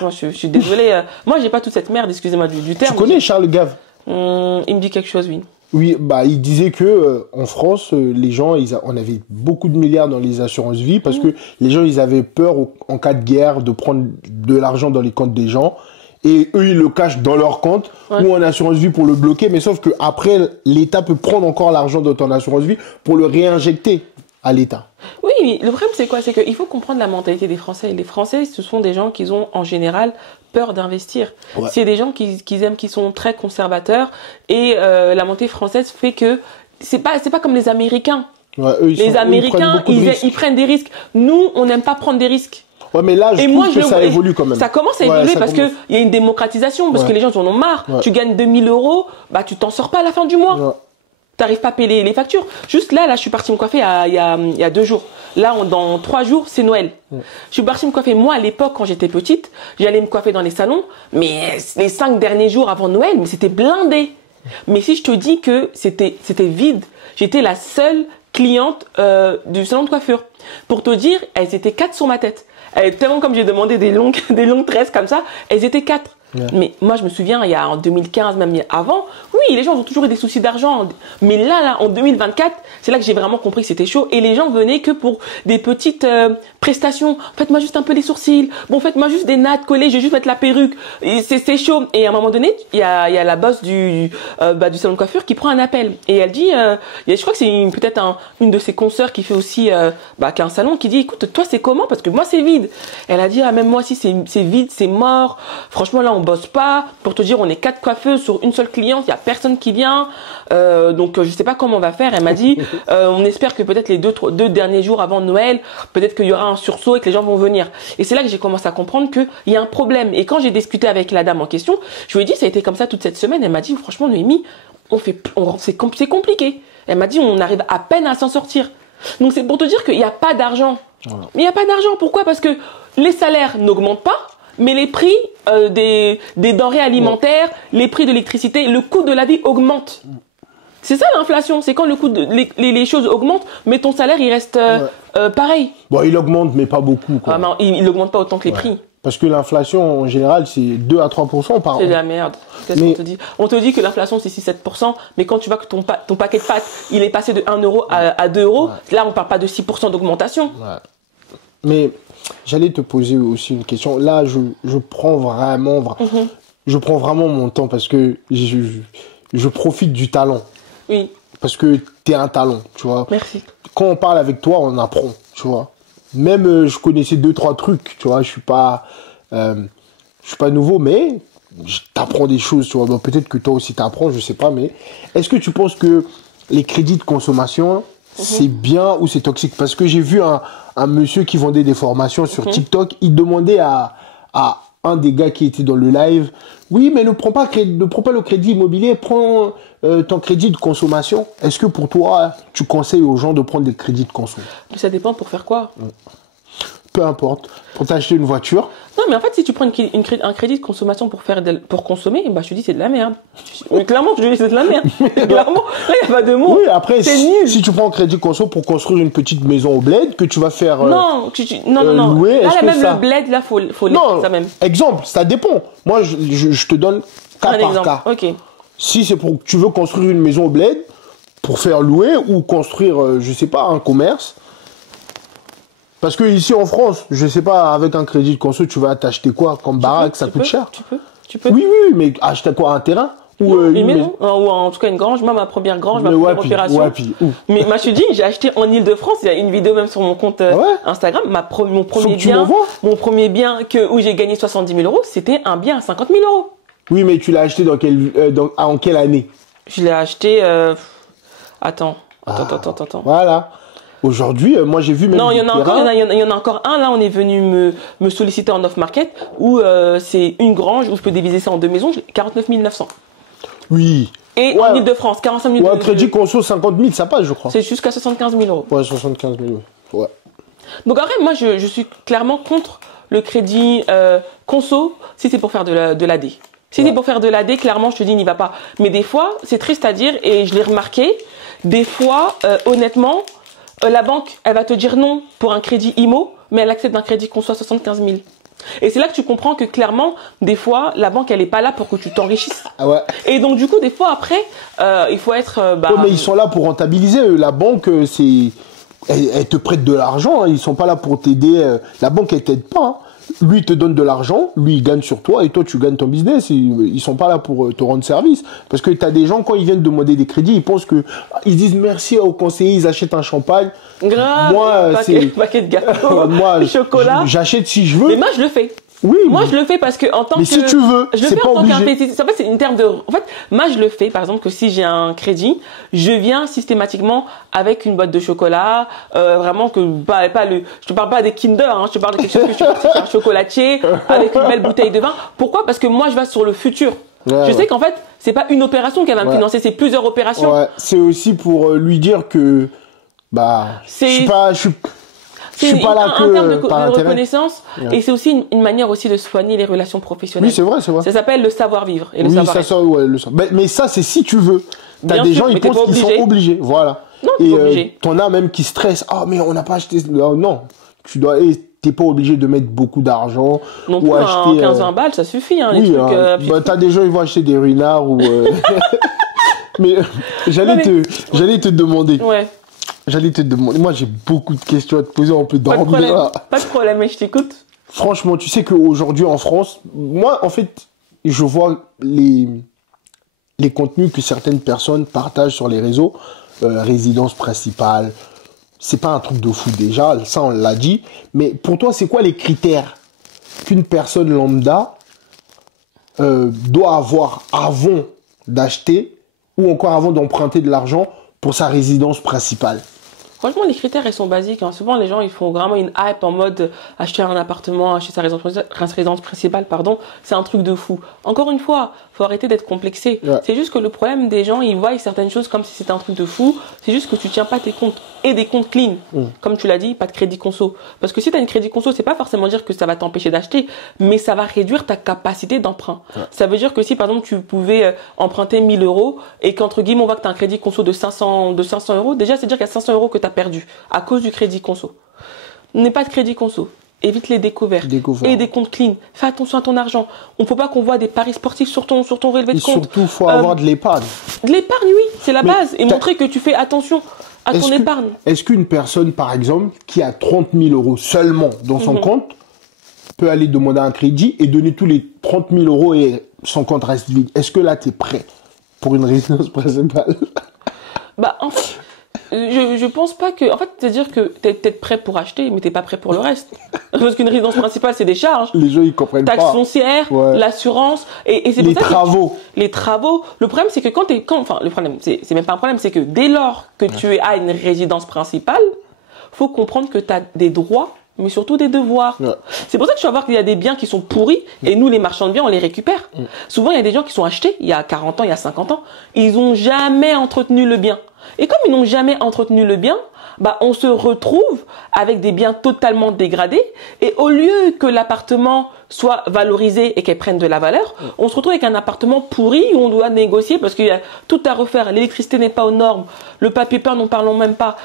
moi, je suis désolée. Moi, j'ai pas toute cette merde, excusez-moi du terme. Tu connais Charles Gave? Il me dit quelque chose, oui. Oui, il disait que en France, les gens, on avait beaucoup de milliards dans les assurances vie parce que les gens, ils avaient peur en cas de guerre de prendre de l'argent dans les comptes des gens. Et eux, ils le cachent dans leur compte ou en assurance vie pour le bloquer. Mais sauf que après, l'État peut prendre encore l'argent de ton assurance vie pour le réinjecter à l'État. Oui, mais le problème, c'est quoi? C'est qu'il faut comprendre la mentalité des Français. Les Français, ce sont des gens qui ont, en général, peur d'investir. Ouais. C'est des gens qui sont très conservateurs. Et la mentalité française fait que c'est pas comme les Américains. Ouais, les Américains, ils prennent des risques. Nous, on n'aime pas prendre des risques. Ouais, mais là, je trouve que ça évolue quand même. Ça commence à évoluer parce qu'il y a une démocratisation, parce que les gens en ont marre. Ouais. Tu gagnes 2000 €, tu t'en sors pas à la fin du mois. Ouais. T'arrives pas à payer les factures. Juste là, je suis partie me coiffer il y a 2 jours. Là, dans 3 jours, c'est Noël. Ouais. Je suis partie me coiffer. Moi, à l'époque, quand j'étais petite, j'allais me coiffer dans les salons, mais les 5 derniers jours avant Noël, mais c'était blindé. Mais si je te dis que c'était vide, j'étais la seule cliente du salon de coiffure. Pour te dire, elles étaient 4 sur ma tête. Tellement comme j'ai demandé des longues tresses comme ça, elles étaient 4. Ouais. Mais moi, je me souviens, il y a en 2015, même avant, oui, les gens ont toujours eu des soucis d'argent. Mais là, en 2024, c'est là que j'ai vraiment compris que c'était chaud. Et les gens venaient que pour des petites prestations. Faites-moi juste un peu les sourcils. Bon, faites-moi juste des nattes collées. Je vais juste mettre la perruque. C'est chaud. Et à un moment donné, il y a la boss du salon de coiffure qui prend un appel. Et elle dit, je crois que c'est peut-être une de ses consoeurs qui fait aussi, qui a un salon, qui dit, écoute, toi, c'est comment? Parce que moi, c'est vide. Elle a dit, ah, même moi aussi, c'est vide, c'est mort. Franchement, là, on bosse pas. Pour te dire, on est 4 coiffeuses sur une seule cliente. Il y a personne qui vient. Donc, je sais pas comment on va faire. Elle m'a dit, on espère que peut-être les deux derniers jours avant Noël, peut-être qu'il y aura un sursaut et que les gens vont venir. Et c'est là que j'ai commencé à comprendre qu'il y a un problème. Et quand j'ai discuté avec la dame en question, je lui ai dit, ça a été comme ça toute cette semaine. Elle m'a dit, franchement, Noémie, c'est compliqué. Elle m'a dit, on arrive à peine à s'en sortir. Donc, c'est pour te dire qu'il n'y a pas d'argent. Voilà. Mais il n'y a pas d'argent. Pourquoi? Parce que les salaires n'augmentent pas. Mais les prix des denrées alimentaires, les prix de l'électricité, le coût de la vie augmente. C'est ça l'inflation, c'est quand le coût les choses augmentent, mais ton salaire il reste pareil. Bon, il augmente, mais pas beaucoup, quoi. Ah, non, il augmente pas autant que les prix. Parce que l'inflation, en général, c'est 2 à 3% par an. C'est de la merde. Qu'est-ce qu'on te dit? On te dit que l'inflation c'est 6-7%, mais quand tu vois que ton paquet de pâtes, il est passé de 1 euro à 2 euros, là on parle pas de 6% d'augmentation. Ouais. Mais j'allais te poser aussi une question. Là, je prends vraiment, je prends vraiment mon temps parce que je profite du talent. Oui. Parce que t'es un talent, tu vois. Merci. Quand on parle avec toi, on apprend, tu vois. Même je connaissais 2-3 trucs, tu vois. Je suis pas nouveau, mais je t'apprends des choses, tu vois. Bon, peut-être que toi aussi t'apprends, je sais pas. Mais est-ce que tu penses que les crédits de consommation, c'est bien ou c'est toxique? Parce que j'ai vu un monsieur qui vendait des formations sur TikTok. Il demandait à un des gars qui était dans le live, oui, mais ne prends pas le crédit immobilier, prends ton crédit de consommation. Est-ce que pour toi, tu conseilles aux gens de prendre des crédits de consommation? Ça dépend pour faire quoi. Peu importe. Pour t'acheter une voiture. Non, mais en fait, si tu prends un crédit de consommation pour consommer, bah, je te dis c'est de la merde. Mais clairement, je te dis c'est de la merde. Clairement, là, il n'y a pas de mots. Oui, après, nul. Si tu prends un crédit conso pour construire une petite maison au bled que tu vas faire non, non. louer, là, est-ce même que ça... le bled, là, faut non, ça même. Exemple, ça dépend. Moi, je te donne cas Un par exemple. cas. Ok. Si c'est pour tu veux construire une maison au bled pour faire louer ou construire, je sais pas, un commerce. Parce que ici en France, je sais pas, avec un crédit de conso, tu vas t'acheter quoi comme baraque, ça coûte cher. Tu peux. Oui, mais acheter quoi, un terrain ou une maison, ou en tout cas une grange. Moi, ma première grange, ma première opération. Mais moi, je te dis, j'ai acheté en Ile-de-France. Il y a une vidéo même sur mon compte Instagram. Mon premier bien où j'ai gagné 70 000 euros, c'était un bien à 50 000 euros. Oui, mais tu l'as acheté en quelle année? Je l'ai acheté. Attends. Voilà. Aujourd'hui, moi j'ai vu même. Non, il y en a encore un. Là, on est venu me solliciter en off-market où c'est une grange où je peux diviser ça en 2 maisons. 49 900. Oui. Et en Ile-de-France, 45 000 euros. Ouais, crédit conso 50 000, ça passe, je crois. C'est jusqu'à 75 000 euros. Ouais, 75 000 euros. Ouais. Donc après, moi, je suis clairement contre le crédit conso si c'est pour faire de l'AD. Si c'est pour faire de l'AD, clairement, je te dis, n'y va pas. Mais des fois, c'est triste à dire et je l'ai remarqué. Des fois, honnêtement, la banque, elle va te dire non pour un crédit IMO, mais elle accepte un crédit conso à 75 000. Et c'est là que tu comprends que clairement, des fois, la banque, elle est pas là pour que tu t'enrichisses. Ah ouais. Et donc, du coup, des fois, après, il faut être... Ouais, mais ils sont là pour rentabiliser. La banque, elle te prête de l'argent. Hein. Ils sont pas là pour t'aider. La banque, elle t'aide pas. Hein. Lui, il te donne de l'argent, lui, il gagne sur toi, et toi, tu gagnes ton business. Ils sont pas là pour te rendre service. Parce que tu as des gens, quand ils viennent demander des crédits, ils pensent que ils disent merci aux conseillers, ils achètent un champagne. Grave, moi, paquet de gâteaux, moi, chocolat. J'achète si je veux. Mais moi, je le fais. Oui. Moi, je le fais parce que en tant que. Mais si tu veux, je le c'est fais pas en tant obligé. qu'investisseur. En fait, c'est une terme de. En fait, moi, je le fais. Par exemple, que si j'ai un crédit, je viens systématiquement avec une boîte de chocolat. Vraiment que je te parle pas des Kinder. Hein, je te parle de quelque chose que je suis partie chez un chocolatier avec une belle bouteille de vin. Pourquoi? Parce que moi, je vais sur le futur. Je sais qu'en fait, c'est pas une opération qu'elle va me financer, c'est plusieurs opérations. Ouais. C'est aussi pour lui dire que je suis pas là un terme de par reconnaissance et c'est aussi une manière aussi de soigner les relations professionnelles. Oui, c'est vrai. Ça s'appelle le savoir-vivre et le oui, savoir-être. Mais ça, c'est si tu veux. T'as des gens, ils pensent qu'ils sont obligés. Voilà. Non, t'es pas obligé. T'en as même qui stressent. Ah, mais on n'a pas acheté. Non, tu dois. t'es pas obligé de mettre beaucoup d'argent. Non ou plus, acheter 15-20 balles, ça suffit. Hein, les oui, trucs, bah, t'as des gens, ils vont acheter des ruinards ou... Mais j'allais te demander. Ouais. J'allais te demander. Moi, j'ai beaucoup de questions à te poser. On peut dormir là. Pas de problème, mais je t'écoute. Franchement, tu sais qu'aujourd'hui en France, moi, en fait, je vois les contenus que certaines personnes partagent sur les réseaux. Résidence principale. C'est pas un truc de fou déjà. Ça, on l'a dit. Mais pour toi, c'est quoi les critères qu'une personne lambda doit avoir avant d'acheter ou encore avant d'emprunter de l'argent pour sa résidence principale? Franchement, les critères, ils sont basiques. Hein. Souvent, les gens, ils font vraiment une hype en mode acheter un appartement, acheter sa résidence principale, pardon. C'est un truc de fou. Encore une fois, faut arrêter d'être complexé. Ouais. C'est juste que le problème des gens, ils voient certaines choses comme si c'était un truc de fou. C'est juste que tu tiens pas tes comptes et des comptes clean. Comme tu l'as dit, pas de crédit conso. Parce que si tu as une crédit conso, c'est pas forcément dire que ça va t'empêcher d'acheter, mais ça va réduire ta capacité d'emprunt. Ouais. Ça veut dire que si, par exemple, tu pouvais emprunter 1000 euros et qu'entre guillemets, on voit que tu as un crédit conso de 500 euros, déjà, c'est dire qu'il y a 500 euros que tu as perdu à cause du crédit conso. N'aie pas de crédit conso. Évite les découvertes. Et des comptes clean. Fais attention à ton argent. On ne peut pas qu'on voit des paris sportifs sur ton relevé de compte. Surtout, il faut avoir de l'épargne. De l'épargne, oui, c'est la base. Et montrer que tu fais attention à ton épargne. Est-ce qu'une personne, par exemple, qui a 30 000 euros seulement dans son compte, peut aller demander un crédit et donner tous les 30 000 euros et son compte reste vide? Est-ce que là, tu es prêt pour une résidence principale? Bah, en fait, je pense pas que... En fait, c'est-à-dire que tu es peut-être prêt pour acheter, mais tu n'es pas prêt pour le reste. Parce qu'une résidence principale, c'est des charges. Les gens, ils comprennent pas. Taxes foncières, l'assurance, et c'est les travaux. Les travaux. Le problème, c'est que enfin, le problème, c'est même pas un problème, c'est que dès lors que tu as une résidence principale, faut comprendre que tu as des droits, mais surtout des devoirs. C'est pour ça que tu vas voir qu'il y a des biens qui sont pourris, et nous, les marchands de biens, on les récupère. Souvent, il y a des gens qui sont achetés il y a 40 ans, il y a 50 ans, ils ont jamais entretenu le bien. Et comme ils n'ont jamais entretenu le bien, bah, on se retrouve avec des biens totalement dégradés. Et au lieu que l'appartement soit valorisé et qu'elle prenne de la valeur, on se retrouve avec un appartement pourri où on doit négocier parce qu'il y a tout à refaire. L'électricité n'est pas aux normes. Le papier peint, n'en parlons même pas.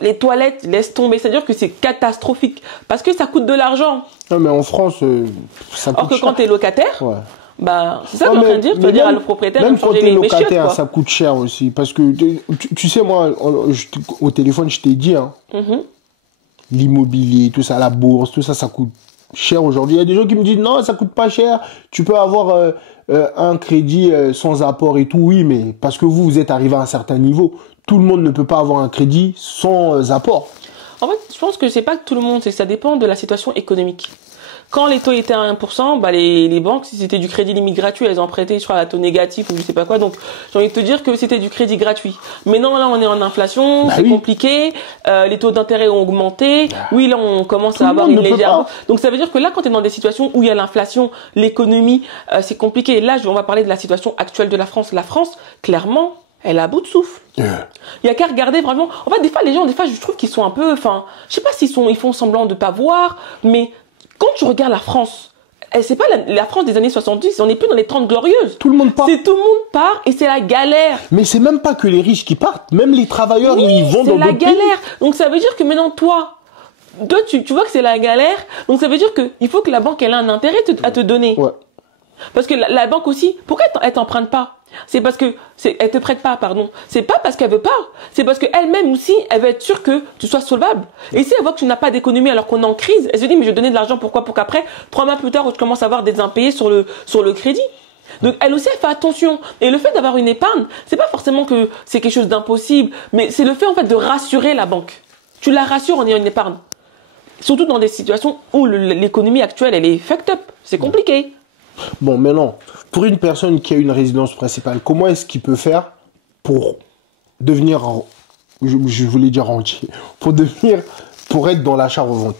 Les toilettes, laisse tomber. C'est-à-dire que c'est catastrophique parce que ça coûte de l'argent. Non, mais en France, ça coûte Or que cher. quand tu es locataire, bah, c'est ça que je suis en train de dire. Tu vas dire à le propriétaire même de changer quand tu es les chiottes, locataire, quoi. ça coûte cher aussi. Parce que, tu sais, moi, au téléphone, je t'ai dit, hein, l'immobilier, tout ça, la bourse, tout ça, ça coûte cher aujourd'hui. Il y a des gens qui me disent, non, ça coûte pas cher. Tu peux avoir un crédit sans apport et tout. Oui, mais parce que vous êtes arrivé à un certain niveau. Tout le monde ne peut pas avoir un crédit sans apport. En fait, je pense que c'est pas que tout le monde, c'est que ça dépend de la situation économique. Quand les taux étaient à 1%, bah les banques, si c'était du crédit limite gratuit, elles ont prêté, je crois, à taux négatif ou je sais pas quoi. Donc, j'ai envie de te dire que c'était du crédit gratuit. Mais non, là, on est en inflation, c'est compliqué, les taux d'intérêt ont augmenté. Oui, là, on commence à avoir une légère... Donc, ça veut dire que là, quand tu es dans des situations où il y a l'inflation, l'économie, c'est compliqué. Là, on va parler de la situation actuelle de la France. La France, clairement, elle est à bout de souffle. Il y a qu'à regarder vraiment. En fait, des fois, les gens, je trouve qu'ils sont un peu, enfin, je sais pas ils font semblant de pas voir, mais quand tu regardes la France, c'est pas la France des années 70, on n'est plus dans les 30 glorieuses. Tout le monde part. Tout le monde part et c'est la galère. Mais c'est même pas que les riches qui partent, même les travailleurs, ils vont dans d'autres pays. C'est la galère. Donc ça veut dire que maintenant, toi, tu vois que c'est la galère, donc ça veut dire qu'il faut que la banque, elle a un intérêt à te donner. Ouais. Parce que la banque aussi, pourquoi elle t'emprunte pas? C'est parce que elle te prête pas, pardon. C'est pas parce qu'elle veut pas. C'est parce qu'elle-même aussi, elle veut être sûre que tu sois solvable. Et si elle voit que tu n'as pas d'économie alors qu'on est en crise, elle se dit mais je vais donner de l'argent pourquoi? Pour qu'après 3 mois plus tard, tu commences à avoir des impayés sur le crédit. Donc elle aussi elle fait attention. Et le fait d'avoir une épargne, c'est pas forcément que c'est quelque chose d'impossible, mais c'est le fait en fait de rassurer la banque. Tu la rassures en ayant une épargne. Surtout dans des situations où l'économie actuelle elle est fucked up. C'est compliqué. Bon, maintenant, pour une personne qui a une résidence principale, comment est-ce qu'il peut faire pour devenir, je voulais dire rentier, pour être dans l'achat-revente?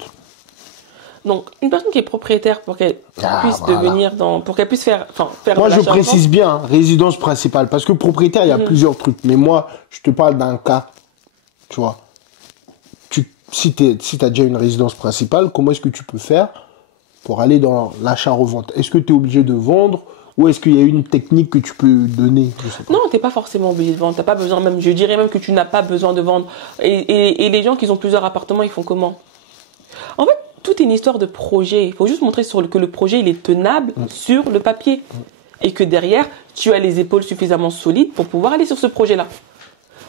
Donc, une personne qui est propriétaire pour qu'elle puisse devenir pour qu'elle puisse faire moi, je précise bien, hein, résidence principale, parce que propriétaire, il y a plusieurs trucs. Mais moi, je te parle d'un cas, tu vois. Si tu as déjà une résidence principale, comment est-ce que tu peux faire pour aller dans l'achat-revente? Est-ce que tu es obligé de vendre ou est-ce qu'il y a une technique que tu peux donner? Non, tu n'es pas forcément obligé de vendre. T'as pas besoin, même, je dirais même que tu n'as pas besoin de vendre. Et les gens qui ont plusieurs appartements, ils font comment? En fait, tout est une histoire de projet. Il faut juste montrer que le projet, il est tenable sur le papier. Et que derrière, tu as les épaules suffisamment solides pour pouvoir aller sur ce projet-là.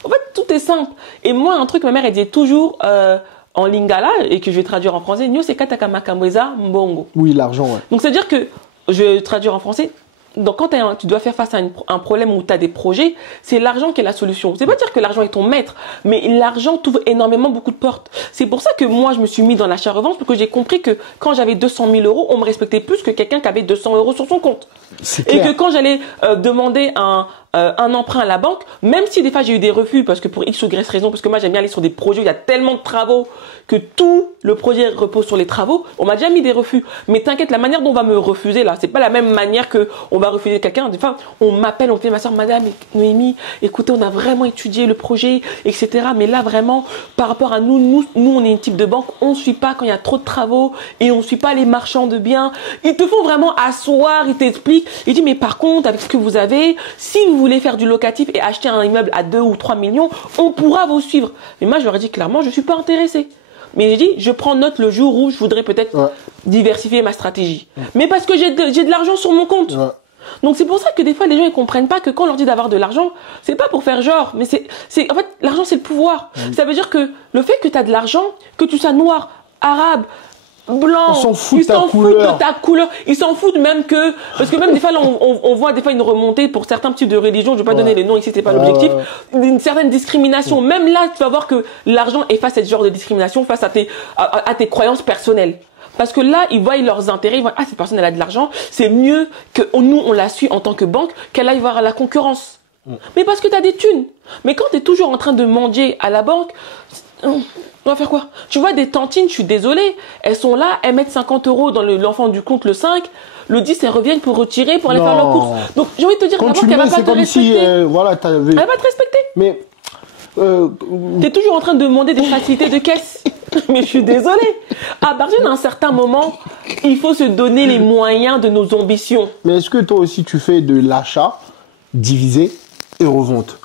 En fait, tout est simple. Et moi, un truc, ma mère, elle disait toujours en lingala, et que je vais traduire en français, Nyo se kataka makamweza mbongo. Oui, l'argent, ouais. Donc, c'est-à-dire que, je vais traduire en français, donc quand tu dois faire face à un problème où tu as des projets, c'est l'argent qui est la solution. C'est pas dire que l'argent est ton maître, mais l'argent t'ouvre énormément beaucoup de portes. C'est pour ça que moi, je me suis mis dans l'achat-revente, parce que j'ai compris que quand j'avais 200 000 euros, on me respectait plus que quelqu'un qui avait 200 euros sur son compte. Et que quand j'allais demander un emprunt à la banque, même si des fois j'ai eu des refus, parce que pour X ou Y raison, parce que moi j'aime bien aller sur des projets où il y a tellement de travaux que tout le projet repose sur les travaux, on m'a déjà mis des refus. Mais t'inquiète, la manière dont on va me refuser là, c'est pas la même manière que on va refuser quelqu'un. Des fois, on m'appelle, on fait ma soeur, madame Noémie, écoutez, on a vraiment étudié le projet, etc. Mais là vraiment, par rapport à nous on est une type de banque, on suit pas quand il y a trop de travaux et on suit pas les marchands de biens. Ils te font vraiment asseoir, ils t'expliquent. Ils disent mais par contre, avec ce que vous avez, si vous voulez faire du locatif et acheter un immeuble à 2 ou 3 millions, on pourra vous suivre. Mais moi, je leur ai dit clairement, je suis pas intéressée. Mais j'ai dit, je prends note le jour où je voudrais peut-être diversifier ma stratégie. Mais parce que j'ai de l'argent sur mon compte. Donc c'est pour ça que des fois les gens ils comprennent pas que quand on leur dit d'avoir de l'argent, c'est pas pour faire genre, mais c'est en fait l'argent c'est le pouvoir. Ça veut dire que le fait que tu as de l'argent, que tu sois noir, arabe, blanc, ils s'en foutent de ta couleur, ils s'en foutent même que parce que même des fois là on voit des fois une remontée pour certains types de religions, je vais pas donner les noms ici, c'est pas l'objectif, une certaine discrimination. Même là tu vas voir que l'argent efface ce genre de discrimination face à tes croyances personnelles. Parce que là, ils voient leurs intérêts, ils voient, cette personne, elle a de l'argent, c'est mieux que nous, on la suit en tant que banque, qu'elle aille voir à la concurrence. Mais parce que tu as des thunes. Mais quand tu es toujours en train de mendier à la banque, on va faire quoi? Tu vois, des tantines, je suis désolée, elles sont là, elles mettent 50 euros dans l'enfant du compte le 5, le 10, elles reviennent pour retirer, pour aller faire leurs courses. Donc, j'ai envie de te dire, la banque, elle va pas te respecter. Elle va te respecter. Mais t'es toujours en train de demander des facilités de caisse. Mais je suis désolée. À partir d'un certain moment, il faut se donner les moyens de nos ambitions. Mais est-ce que toi aussi tu fais de l'achat divisé et revente?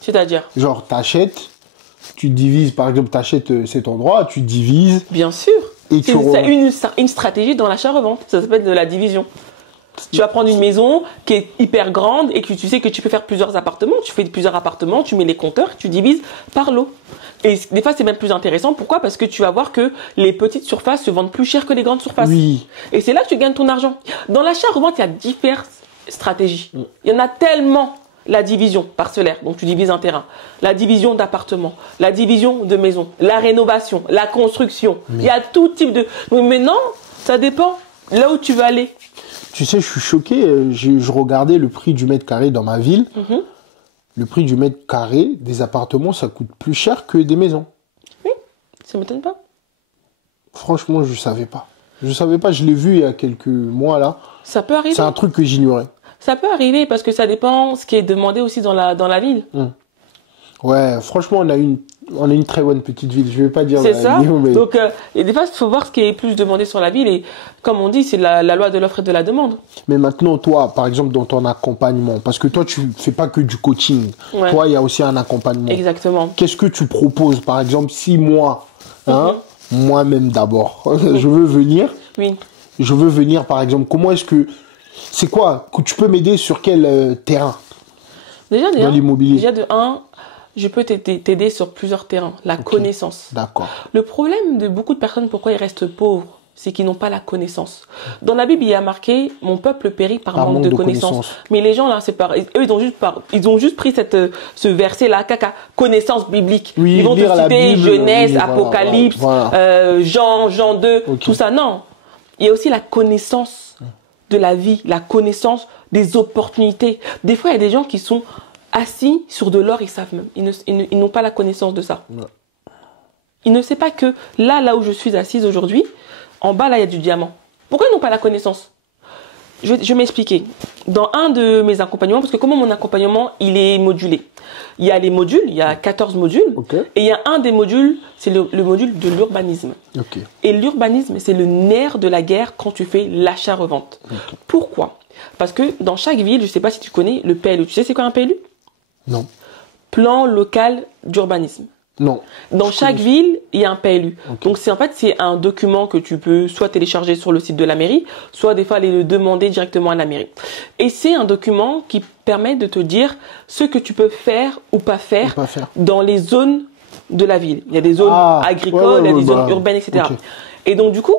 C'est-à-dire? Genre t'achètes, tu divises, par exemple t'achètes cet endroit, tu divises. Bien sûr. Et c'est une stratégie dans l'achat-revente. Ça s'appelle de la division. Tu vas prendre une maison qui est hyper grande et que tu sais que tu peux faire plusieurs appartements. Tu fais plusieurs appartements, tu mets les compteurs, tu divises par lot. Et des fois, c'est même plus intéressant. Pourquoi? Parce que tu vas voir que les petites surfaces se vendent plus cher que les grandes surfaces. Oui. Et c'est là que tu gagnes ton argent. Dans l'achat-revente, il y a diverses stratégies. Il y en a tellement. La division parcellaire, donc tu divises un terrain. La division d'appartements. La division de maisons. La rénovation. La construction. Il y a tout type de... Donc maintenant, ça dépend là où tu veux aller. Tu sais, je suis choqué. Je regardais le prix du mètre carré dans ma ville. Le prix du mètre carré des appartements, ça coûte plus cher que des maisons. Oui, ça m'étonne pas. Franchement, je savais pas. Je savais pas, je l'ai vu il y a quelques mois là. Ça peut arriver. C'est un truc que j'ignorais. Ça peut arriver parce que ça dépend ce qui est demandé aussi dans la ville. Ouais, franchement, on a une très bonne petite ville. Je vais pas dire. C'est ça. Ville, mais... Donc, et des fois, il faut voir ce qui est plus demandé sur la ville. Et comme on dit, c'est la loi de l'offre et de la demande. Mais maintenant, toi, par exemple, dans ton accompagnement, parce que toi, tu fais pas que du coaching. Ouais. Toi, il y a aussi un accompagnement. Exactement. Qu'est-ce que tu proposes, par exemple, si moi, moi-même d'abord, je veux venir. Oui. Je veux venir, par exemple. Comment est-ce que c'est quoi que tu peux m'aider sur quel terrain? Déjà, dans l'immobilier. Déjà de 1, je peux t'aider sur plusieurs terrains. La connaissance. D'accord. Le problème de beaucoup de personnes, pourquoi ils restent pauvres, c'est qu'ils n'ont pas la connaissance. Dans la Bible, il y a marqué « Mon peuple périt par manque de connaissance ». Mais les gens, là, c'est pas... Eux, ils ont juste pris ce verset-là, connaissance biblique. Oui, ils vont te citer Bible, Genèse, oui, Apocalypse, Jean 2, tout ça. Non. Il y a aussi la connaissance de la vie, la connaissance des opportunités. Des fois, il y a des gens qui sont assis sur de l'or, ils savent même. Ils n'ont pas la connaissance de ça. Ouais. Ils ne savent pas que là où je suis assise aujourd'hui, en bas, là, il y a du diamant. Pourquoi ils n'ont pas la connaissance? Je vais m'expliquer. Dans un de mes accompagnements, parce que comment mon accompagnement, il est modulé. Il y a les modules, il y a 14 modules. Okay. Et il y a un des modules, c'est le module de l'urbanisme. Okay. Et l'urbanisme, c'est le nerf de la guerre quand tu fais l'achat-revente. Okay. Pourquoi? Parce que dans chaque ville, je ne sais pas si tu connais le PLU. Tu sais c'est quoi un PLU? Non. Plan local d'urbanisme. Non. Dans chaque ville, il y a un PLU. Okay. Donc c'est en fait c'est un document que tu peux soit télécharger sur le site de la mairie, soit des fois aller le demander directement à la mairie. Et c'est un document qui permet de te dire ce que tu peux faire ou pas faire, dans les zones de la ville. Il y a des zones agricoles, il y a des zones urbaines, etc. Okay. Et donc du coup,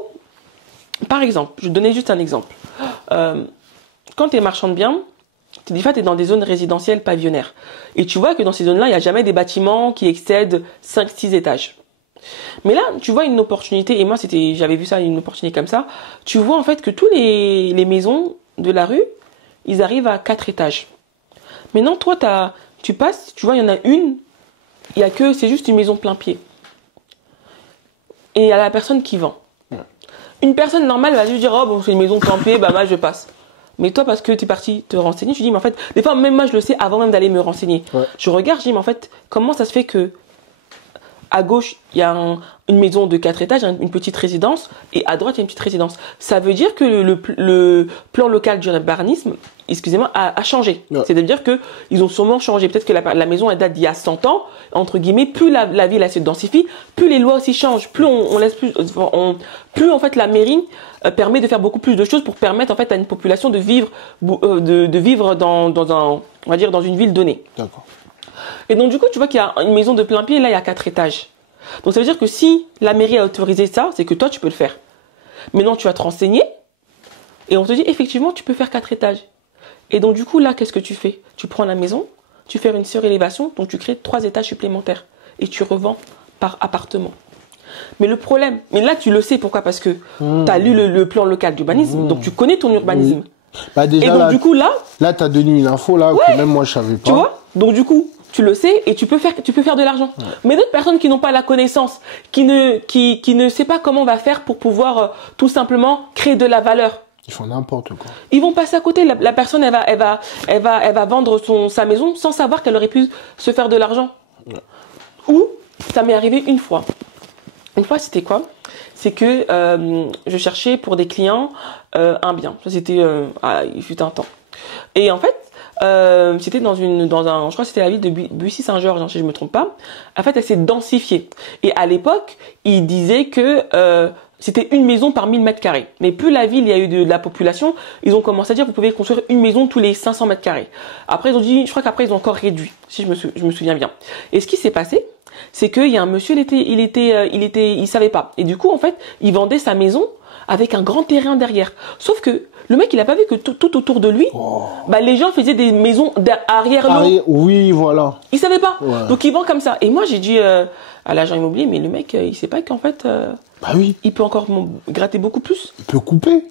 par exemple, je vais donner juste un exemple. Quand tu es marchand de biens, des fois, tu es dans des zones résidentielles pavillonnaires. Et tu vois que dans ces zones-là, il n'y a jamais des bâtiments qui excèdent 5-6 étages. Mais là, tu vois une opportunité, et moi, j'avais vu ça, une opportunité comme ça. Tu vois en fait que tous les maisons de la rue, ils arrivent à 4 étages. Maintenant, toi, tu passes, tu vois, il y en a une, c'est juste une maison plein pied. Et il y a la personne qui vend. Une personne normale va juste dire, oh bon, c'est une maison plein pied, bah moi je passe. Mais toi, parce que tu es parti te renseigner, je dis, mais en fait, des fois, même moi, je le sais avant même d'aller me renseigner. Ouais. Je regarde, je dis, mais en fait, comment ça se fait que à gauche, il y a une maison de 4 étages, une petite résidence, et à droite, il y a une petite résidence. Ça veut dire que le plan local d'urbanisme, excusez-moi, a changé. Ouais. C'est-à-dire que ils ont sûrement changé. Peut-être que la maison, elle date d'il y a 100 ans, entre guillemets, plus la ville, elle se densifie, plus les lois aussi changent, plus plus en fait, la mairie permet de faire beaucoup plus de choses pour permettre en fait à une population de vivre on va dire dans une ville donnée. D'accord. Et donc du coup, tu vois qu'il y a une maison de plein pied, là il y a 4 étages. Donc ça veut dire que si la mairie a autorisé ça, c'est que toi tu peux le faire. Maintenant tu vas te renseigner et on te dit effectivement tu peux faire 4 étages. Et donc du coup là, qu'est-ce que tu fais? Tu prends la maison, tu fais une surélévation, donc tu crées 3 étages supplémentaires et tu revends par appartement. Mais le problème, mais là tu le sais pourquoi? Parce que tu as lu le plan local d'urbanisme, donc tu connais ton urbanisme. Bah déjà, et donc là, du coup là tu as donné une info là que même moi je savais pas. Tu vois? Donc du coup, tu le sais et tu peux faire de l'argent. Ouais. Mais d'autres personnes qui n'ont pas la connaissance, qui ne sait pas comment on va faire pour pouvoir tout simplement créer de la valeur. Ils font n'importe quoi. Ils vont passer à côté. La personne, elle va vendre sa maison sans savoir qu'elle aurait pu se faire de l'argent. Ouais. Ou ça m'est arrivé une fois. Une fois, c'était quoi? C'est que je cherchais pour des clients un bien. Ça, c'était il fut un temps. Et en fait, c'était je crois que c'était la ville de Bussy-Saint-Georges, si je me trompe pas. En fait, elle s'est densifiée. Et à l'époque, ils disaient que c'était une maison par 1000 mètres carrés. Mais plus la ville, il y a eu de la population, ils ont commencé à dire que vous pouvez construire une maison tous les 500 mètres carrés. Après, ils ont dit, je crois qu'après, ils ont encore réduit, si je me souviens bien. Et ce qui s'est passé, c'est qu'il y a un monsieur, il savait pas. Et du coup, en fait, il vendait sa maison avec un grand terrain derrière. Sauf que le mec, il a pas vu que tout autour de lui, les gens faisaient des maisons arrière l'eau. Oui, voilà. Il savait pas. Ouais. Donc, il vend comme ça. Et moi, j'ai dit à l'agent immobilier, mais le mec, il sait pas qu'en fait, il peut encore gratter beaucoup plus. Il peut couper.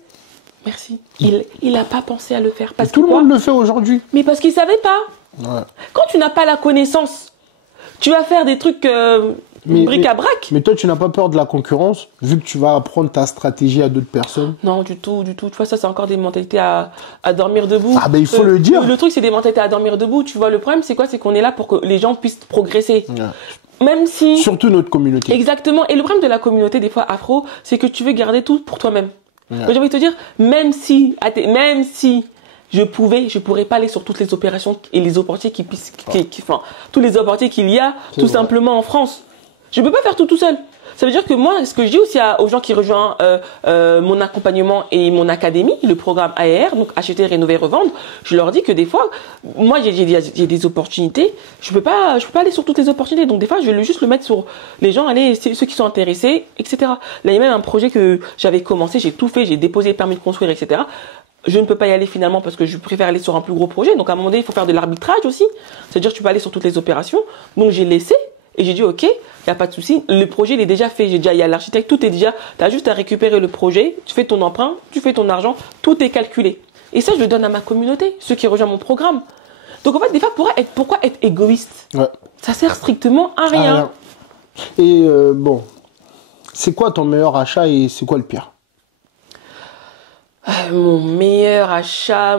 Merci. Il a pas pensé à le faire. Parce tout le monde le fait aujourd'hui. Mais parce qu'il savait pas. Ouais. Quand tu n'as pas la connaissance, tu vas faire des trucs bric-à-brac. Mais toi, tu n'as pas peur de la concurrence, vu que tu vas apprendre ta stratégie à d'autres personnes? Non, du tout. Tu vois, ça, c'est encore des mentalités à dormir debout. Ah ben, il faut le dire. Le truc, c'est des mentalités à dormir debout. Tu vois, le problème, c'est quoi? C'est qu'on est là pour que les gens puissent progresser. Ouais. Même si... Surtout notre communauté. Exactement. Et le problème de la communauté, des fois, afro, c'est que tu veux garder tout pour toi-même. Ouais. Donc, j'ai envie de te dire, même si je pourrais pas aller sur toutes les opérations et les opportunités tous les opportunités qu'il y a tout simplement en France. Je peux pas faire tout seul. Ça veut dire que moi, ce que je dis aussi aux gens qui rejoignent mon accompagnement et mon académie, le programme AER, donc acheter, rénover, revendre, je leur dis que des fois, moi j'ai des opportunités, je peux pas aller sur toutes les opportunités. Donc des fois, je vais juste le mettre sur les gens, ceux qui sont intéressés, etc. Là, il y a même un projet que j'avais commencé, j'ai tout fait, j'ai déposé le permis de construire, etc. Je ne peux pas y aller finalement parce que je préfère aller sur un plus gros projet. Donc à un moment donné, il faut faire de l'arbitrage aussi. C'est-à-dire que tu peux aller sur toutes les opérations. Donc j'ai laissé et j'ai dit ok, il n'y a pas de souci. Le projet il est déjà fait. Il y a l'architecte, tout est déjà. Tu as juste à récupérer le projet, tu fais ton emprunt, tu fais ton argent, tout est calculé. Et ça, je le donne à ma communauté, ceux qui rejoignent mon programme. Donc en fait, des fois, pourquoi être égoïste? Ouais. Ça sert strictement à rien. Et bon, c'est quoi ton meilleur achat et c'est quoi le pire? Mon meilleur achat,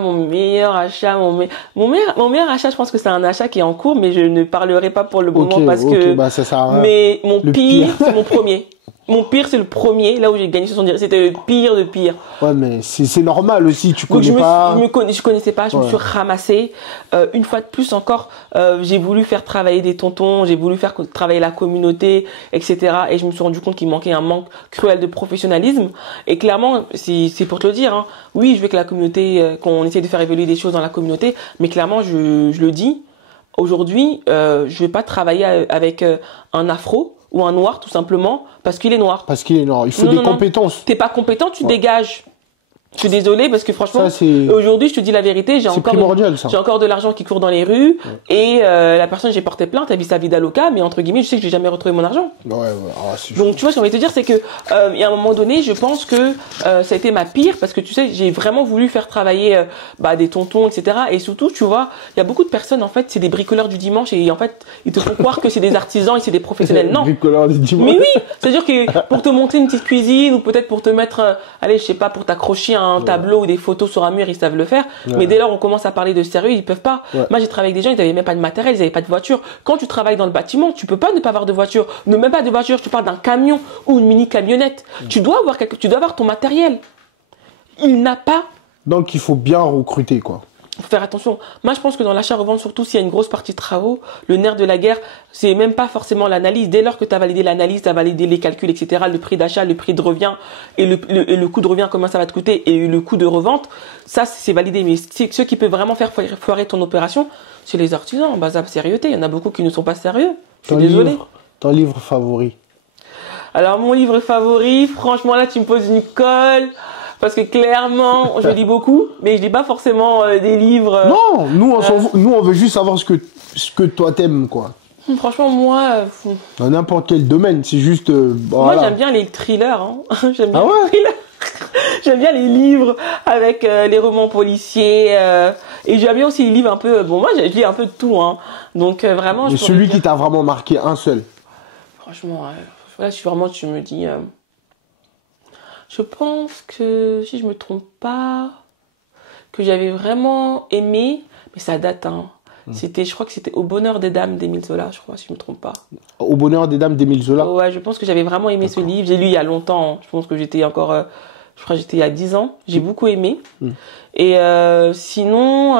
je pense que c'est un achat qui est en cours, mais je ne parlerai pas pour le moment parce que. Ça sert à rien. Mais mon pire, c'est mon premier. Mon pire, c'est le premier, là où j'ai gagné 70. C'était le pire de pire. Ouais, mais c'est normal aussi, tu Donc, connais pas. Je connaissais pas, je me suis ramassée. Une fois de plus encore, j'ai voulu faire travailler des tontons, j'ai voulu faire travailler la communauté, etc. Et je me suis rendu compte qu'il manquait un manque cruel de professionnalisme. Et clairement, c'est pour te le dire, hein. Oui, je veux que la communauté, qu'on essaie de faire évoluer des choses dans la communauté, mais clairement, je le dis, aujourd'hui, je vais pas travailler avec un afro ou un noir tout simplement parce qu'il est noir. Parce qu'il est noir. Il faut des compétences. T'es pas compétent, tu dégages. Je suis désolée parce que franchement, Ça, aujourd'hui, je te dis la vérité, j'ai encore de l'argent qui court dans les rues et la personne, j'ai porté plainte, elle vit sa vie d'aloca, mais entre guillemets, je sais que j'ai jamais retrouvé mon argent. Ouais. Ah, donc tu vois, ce que j'ai envie de te dire, c'est que il y a un moment donné, je pense que ça a été ma pire parce que tu sais, j'ai vraiment voulu faire travailler des tontons, etc. Et surtout, tu vois, il y a beaucoup de personnes en fait, c'est des bricoleurs du dimanche et en fait, ils te font croire que c'est des artisans et c'est des professionnels. Non. Bricoleurs du dimanche. Mais oui, c'est-à-dire que pour te monter une petite cuisine ou peut-être pour te mettre, allez, je sais pas, pour t'accrocher un tableau ou des photos sur un mur, ils savent le faire. Mais dès lors on commence à parler de sérieux, ils peuvent pas. Moi, j'ai travaillé avec des gens, ils avaient même pas de matériel, ils avaient pas de voiture. Quand tu travailles dans le bâtiment, tu peux pas ne pas avoir de voiture. Ne même pas de voiture, tu parles d'un camion ou une mini camionnette. Tu dois avoir ton matériel. Il n'a pas. Donc il faut bien recruter, quoi. Faut faire attention. Moi, je pense que dans l'achat-revente, surtout s'il y a une grosse partie de travaux, le nerf de la guerre, c'est même pas forcément l'analyse. Dès lors que tu as validé l'analyse, tu as validé les calculs, etc., le prix d'achat, le prix de revient et le coût de revient, comment ça va te coûter et le coût de revente, ça, c'est validé. Mais ceux qui peuvent vraiment faire foirer ton opération, c'est les artisans. Ça, sérieuxté. Il y en a beaucoup qui ne sont pas sérieux. Je suis désolée. Ton livre favori? Alors, mon livre favori, franchement, là, tu me poses une colle. Parce que clairement, je lis beaucoup, mais je lis pas forcément des livres. Non, nous on veut juste savoir ce que toi t'aimes, quoi. Franchement, moi, dans n'importe quel domaine, c'est juste. Moi, j'aime bien les thrillers. Hein. J'aime bien les thrillers. J'aime bien les livres avec les romans policiers. Et j'aime bien aussi les livres un peu. Bon, moi, je lis un peu de tout. Hein. Donc vraiment. Mais celui qui t'a vraiment marqué, un seul. Franchement, là, tu me dis. Je pense que, si je me trompe pas, que j'avais vraiment aimé, mais ça date, hein. Je crois que c'était Au bonheur des dames d'Émile Zola, je crois, si je me trompe pas. Au bonheur des dames d'Émile Zola? Ouais, je pense que j'avais vraiment aimé ce livre. J'ai lu il y a longtemps. Je pense que j'étais encore, je crois que j'étais il y a 10 ans. J'ai beaucoup aimé. Et sinon,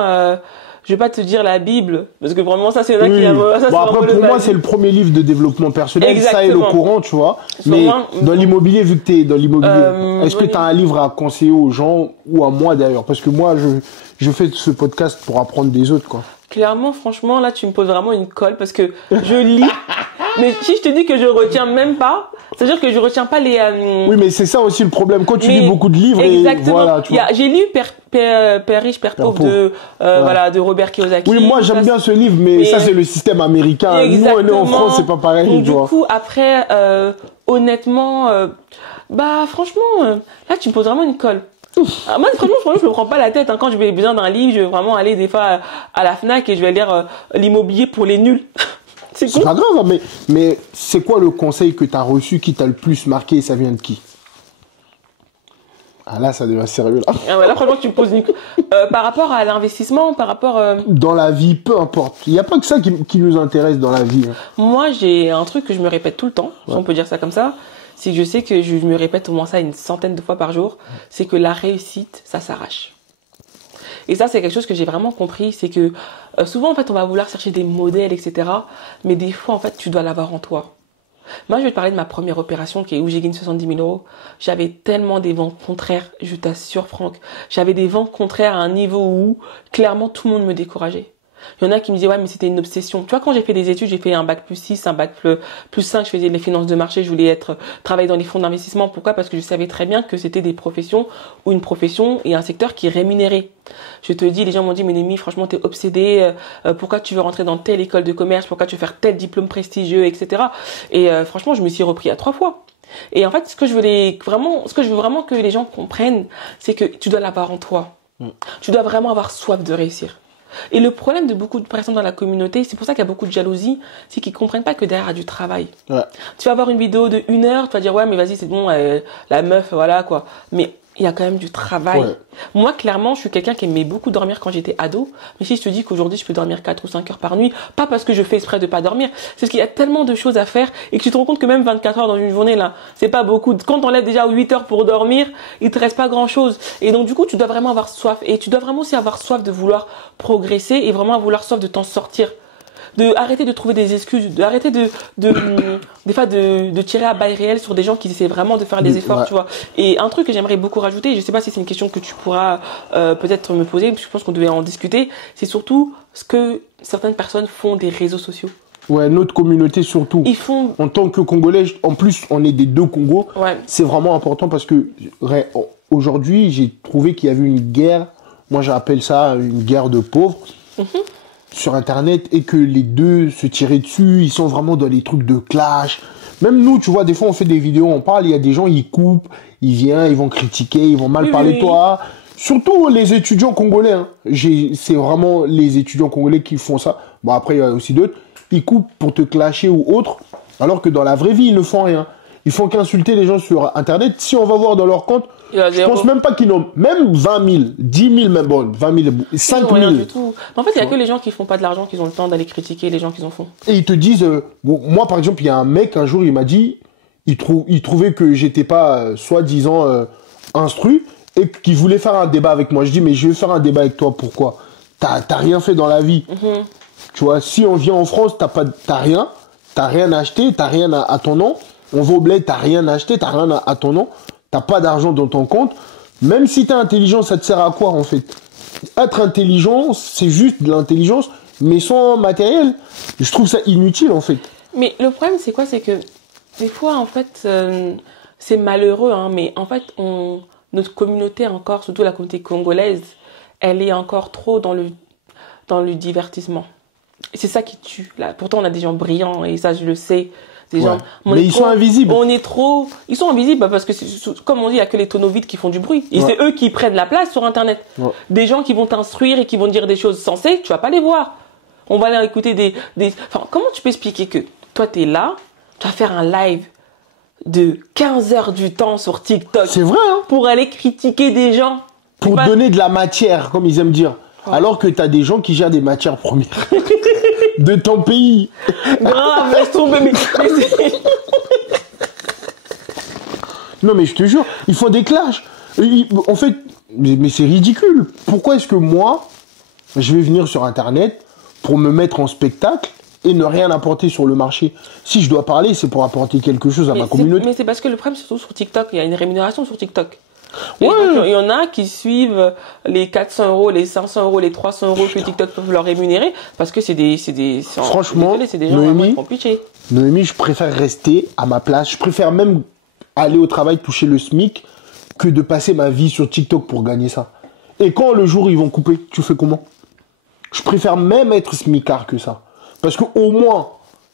je vais pas te dire la Bible, parce que vraiment ça c'est là qui a. Après pour moi c'est le premier livre de développement personnel. Exactement. Ça et le Coran, tu vois. Mais dans l'immobilier, vu que t'es dans l'immobilier, est-ce que t'as un livre à conseiller aux gens ou à moi d'ailleurs? Parce que moi je fais ce podcast pour apprendre des autres, quoi. Clairement, franchement, là tu me poses vraiment une colle parce que je lis. Mais si je te dis que je retiens même pas, c'est-à-dire que je retiens pas les. Oui, mais c'est ça aussi le problème. Quand tu lis beaucoup de livres, exactement. Et voilà, tu vois. J'ai lu Père riche, Père pauvre de Robert Kiyosaki. Oui, moi j'aime bien ce livre, mais ça c'est le système américain. Exactement. Nous on est en France, c'est pas pareil. Donc, du coup, après, honnêtement, franchement, là tu me poses vraiment une colle. Moi, franchement, je me prends pas la tête. Hein. Quand je vais besoin d'un livre, je vais vraiment aller des fois à la Fnac et je vais lire l'immobilier pour les nuls. C'est pas grave, mais c'est quoi le conseil que tu as reçu qui t'a le plus marqué et ça vient de qui? Ah là, ça devient sérieux là. Ah ouais, là, franchement, tu me poses une... par rapport à l'investissement, par rapport... Dans la vie, peu importe. Il n'y a pas que ça qui nous intéresse dans la vie. Hein. Moi, j'ai un truc que je me répète tout le temps, si on peut dire ça comme ça. C'est que je sais que je me répète au moins ça une centaine de fois par jour. C'est que la réussite, ça s'arrache. Et ça, c'est quelque chose que j'ai vraiment compris. C'est que souvent, en fait, on va vouloir chercher des modèles, etc. Mais des fois, en fait, tu dois l'avoir en toi. Moi, je vais te parler de ma première opération où j'ai gagné 70 000 euros. J'avais tellement des vents contraires, je t'assure, Franck. J'avais des vents contraires à un niveau où, clairement, tout le monde me décourageait. Il y en a qui me disaient, ouais, mais c'était une obsession. Tu vois, quand j'ai fait des études, j'ai fait un bac plus 6, un bac plus 5, je faisais les finances de marché, je voulais travailler dans les fonds d'investissement. Pourquoi? Parce que je savais très bien que c'était des professions ou une profession et un secteur qui rémunérait. Je te dis, les gens m'ont dit, mais Némi, franchement, t'es obsédée, pourquoi tu veux rentrer dans telle école de commerce, pourquoi tu veux faire tel diplôme prestigieux, etc. Et franchement, je me suis repris à 3 fois. Et en fait, ce que je veux vraiment que les gens comprennent, c'est que tu dois l'avoir en toi. Tu dois vraiment avoir soif de réussir. Et le problème de beaucoup de personnes dans la communauté, c'est pour ça qu'il y a beaucoup de jalousie, c'est qu'ils comprennent pas que derrière il y a du travail. Ouais. Tu vas avoir une vidéo de 1 heure, tu vas dire ouais mais vas-y c'est bon, la meuf voilà quoi. Mais il y a quand même du travail. Ouais. Moi, clairement, je suis quelqu'un qui aimait beaucoup dormir quand j'étais ado. Mais si je te dis qu'aujourd'hui, je peux dormir 4 ou 5 heures par nuit, pas parce que je fais exprès de pas dormir, c'est parce qu'il y a tellement de choses à faire et que tu te rends compte que même 24 heures dans une journée, là, c'est pas beaucoup. Quand t'enlèves déjà 8 heures pour dormir, il te reste pas grand chose. Et donc, du coup, tu dois vraiment avoir soif. Et tu dois vraiment aussi avoir soif de vouloir progresser et vraiment avoir soif de t'en sortir. De arrêter de trouver des excuses, d'arrêter des fois de tirer à balles réelles sur des gens qui essaient vraiment de faire des efforts, Ouais. tu vois. Et un truc que j'aimerais beaucoup rajouter, je sais pas si c'est une question que tu pourras peut-être me poser, je pense qu'on devait en discuter, c'est surtout ce que certaines personnes font des réseaux sociaux. Ouais, notre communauté surtout. Ils font... En tant que Congolais, en plus, on est des deux Congos. Ouais. C'est vraiment important parce que aujourd'hui, j'ai trouvé qu'il y avait une guerre. Moi, j'appelle ça une guerre de pauvres. Sur Internet, et que les deux se tiraient dessus. Ils sont vraiment dans les trucs de clash. Même nous, tu vois, des fois, on fait des vidéos, on parle, il y a des gens, ils coupent, ils viennent, ils vont critiquer, ils vont mal parler de toi. Surtout les étudiants congolais. Hein. C'est vraiment les étudiants congolais qui font ça. Bon, après, il y a aussi d'autres. Ils coupent pour te clasher ou autre, alors que dans la vraie vie, ils ne font rien. Ils font qu'insulter les gens sur Internet. Si on va voir dans leur compte, je pense même pas qu'ils n'ont même 20 000, 10 000 même, bon, 20 000, 5 000. Rien du tout. En fait, il y a que les gens qui font pas de l'argent qui ont le temps d'aller critiquer les gens qui en font. Et ils te disent, bon, moi par exemple, il y a un mec un jour, il m'a dit, il trouvait que j'étais pas soi-disant instru et qu'il voulait faire un débat avec moi. Je dis, mais je vais faire un débat avec toi, pourquoi? T'as rien fait dans la vie. Tu vois, si on vient en France, t'as rien acheté, t'as rien à ton nom. On va au bled, t'as rien acheté, t'as rien à ton nom. T'as pas d'argent dans ton compte. Même si t'es intelligent, ça te sert à quoi en fait? Être intelligent, c'est juste de l'intelligence, mais sans matériel. Je trouve ça inutile en fait. Mais le problème, c'est quoi? C'est que des fois, en fait, c'est malheureux, hein, mais en fait, notre communauté encore, surtout la communauté congolaise, elle est encore trop dans le divertissement. Et c'est ça qui tue. Là. Pourtant, on a des gens brillants, et ça, je le sais. Des gens, mais ils sont invisibles. Ils sont invisibles parce que, comme on dit, il n'y a que les tonneaux vides qui font du bruit. Et c'est eux qui prennent la place sur Internet. Des gens qui vont t'instruire et qui vont dire des choses sensées, tu vas pas les voir. On va aller écouter Enfin, comment tu peux expliquer que toi, tu es là, tu vas faire un live de 15 heures du temps sur TikTok. C'est vrai, hein? Pour aller critiquer des gens. Pour donner de la matière, comme ils aiment dire. Alors que tu as des gens qui gèrent des matières premières de ton pays. Grave, laisse tomber, mais Non, mais je te jure, ils font des clashs. En fait, mais c'est ridicule. Pourquoi est-ce que moi, je vais venir sur Internet pour me mettre en spectacle et ne rien apporter sur le marché? Si je dois parler, c'est pour apporter quelque chose à ma communauté. Mais c'est parce que le problème, surtout sur TikTok, il y a une rémunération sur TikTok. Ouais. Il y en a qui suivent les 400 euros, les 500 euros, les 300 euros que TikTok peut leur rémunérer parce que Franchement, c'est des gens vraiment compliqués. Noémie, je préfère rester à ma place. Je préfère même aller au travail, toucher le SMIC, que de passer ma vie sur TikTok pour gagner ça. Et quand le jour ils vont couper, tu fais comment? Je préfère même être smicard que ça. Parce que au moins,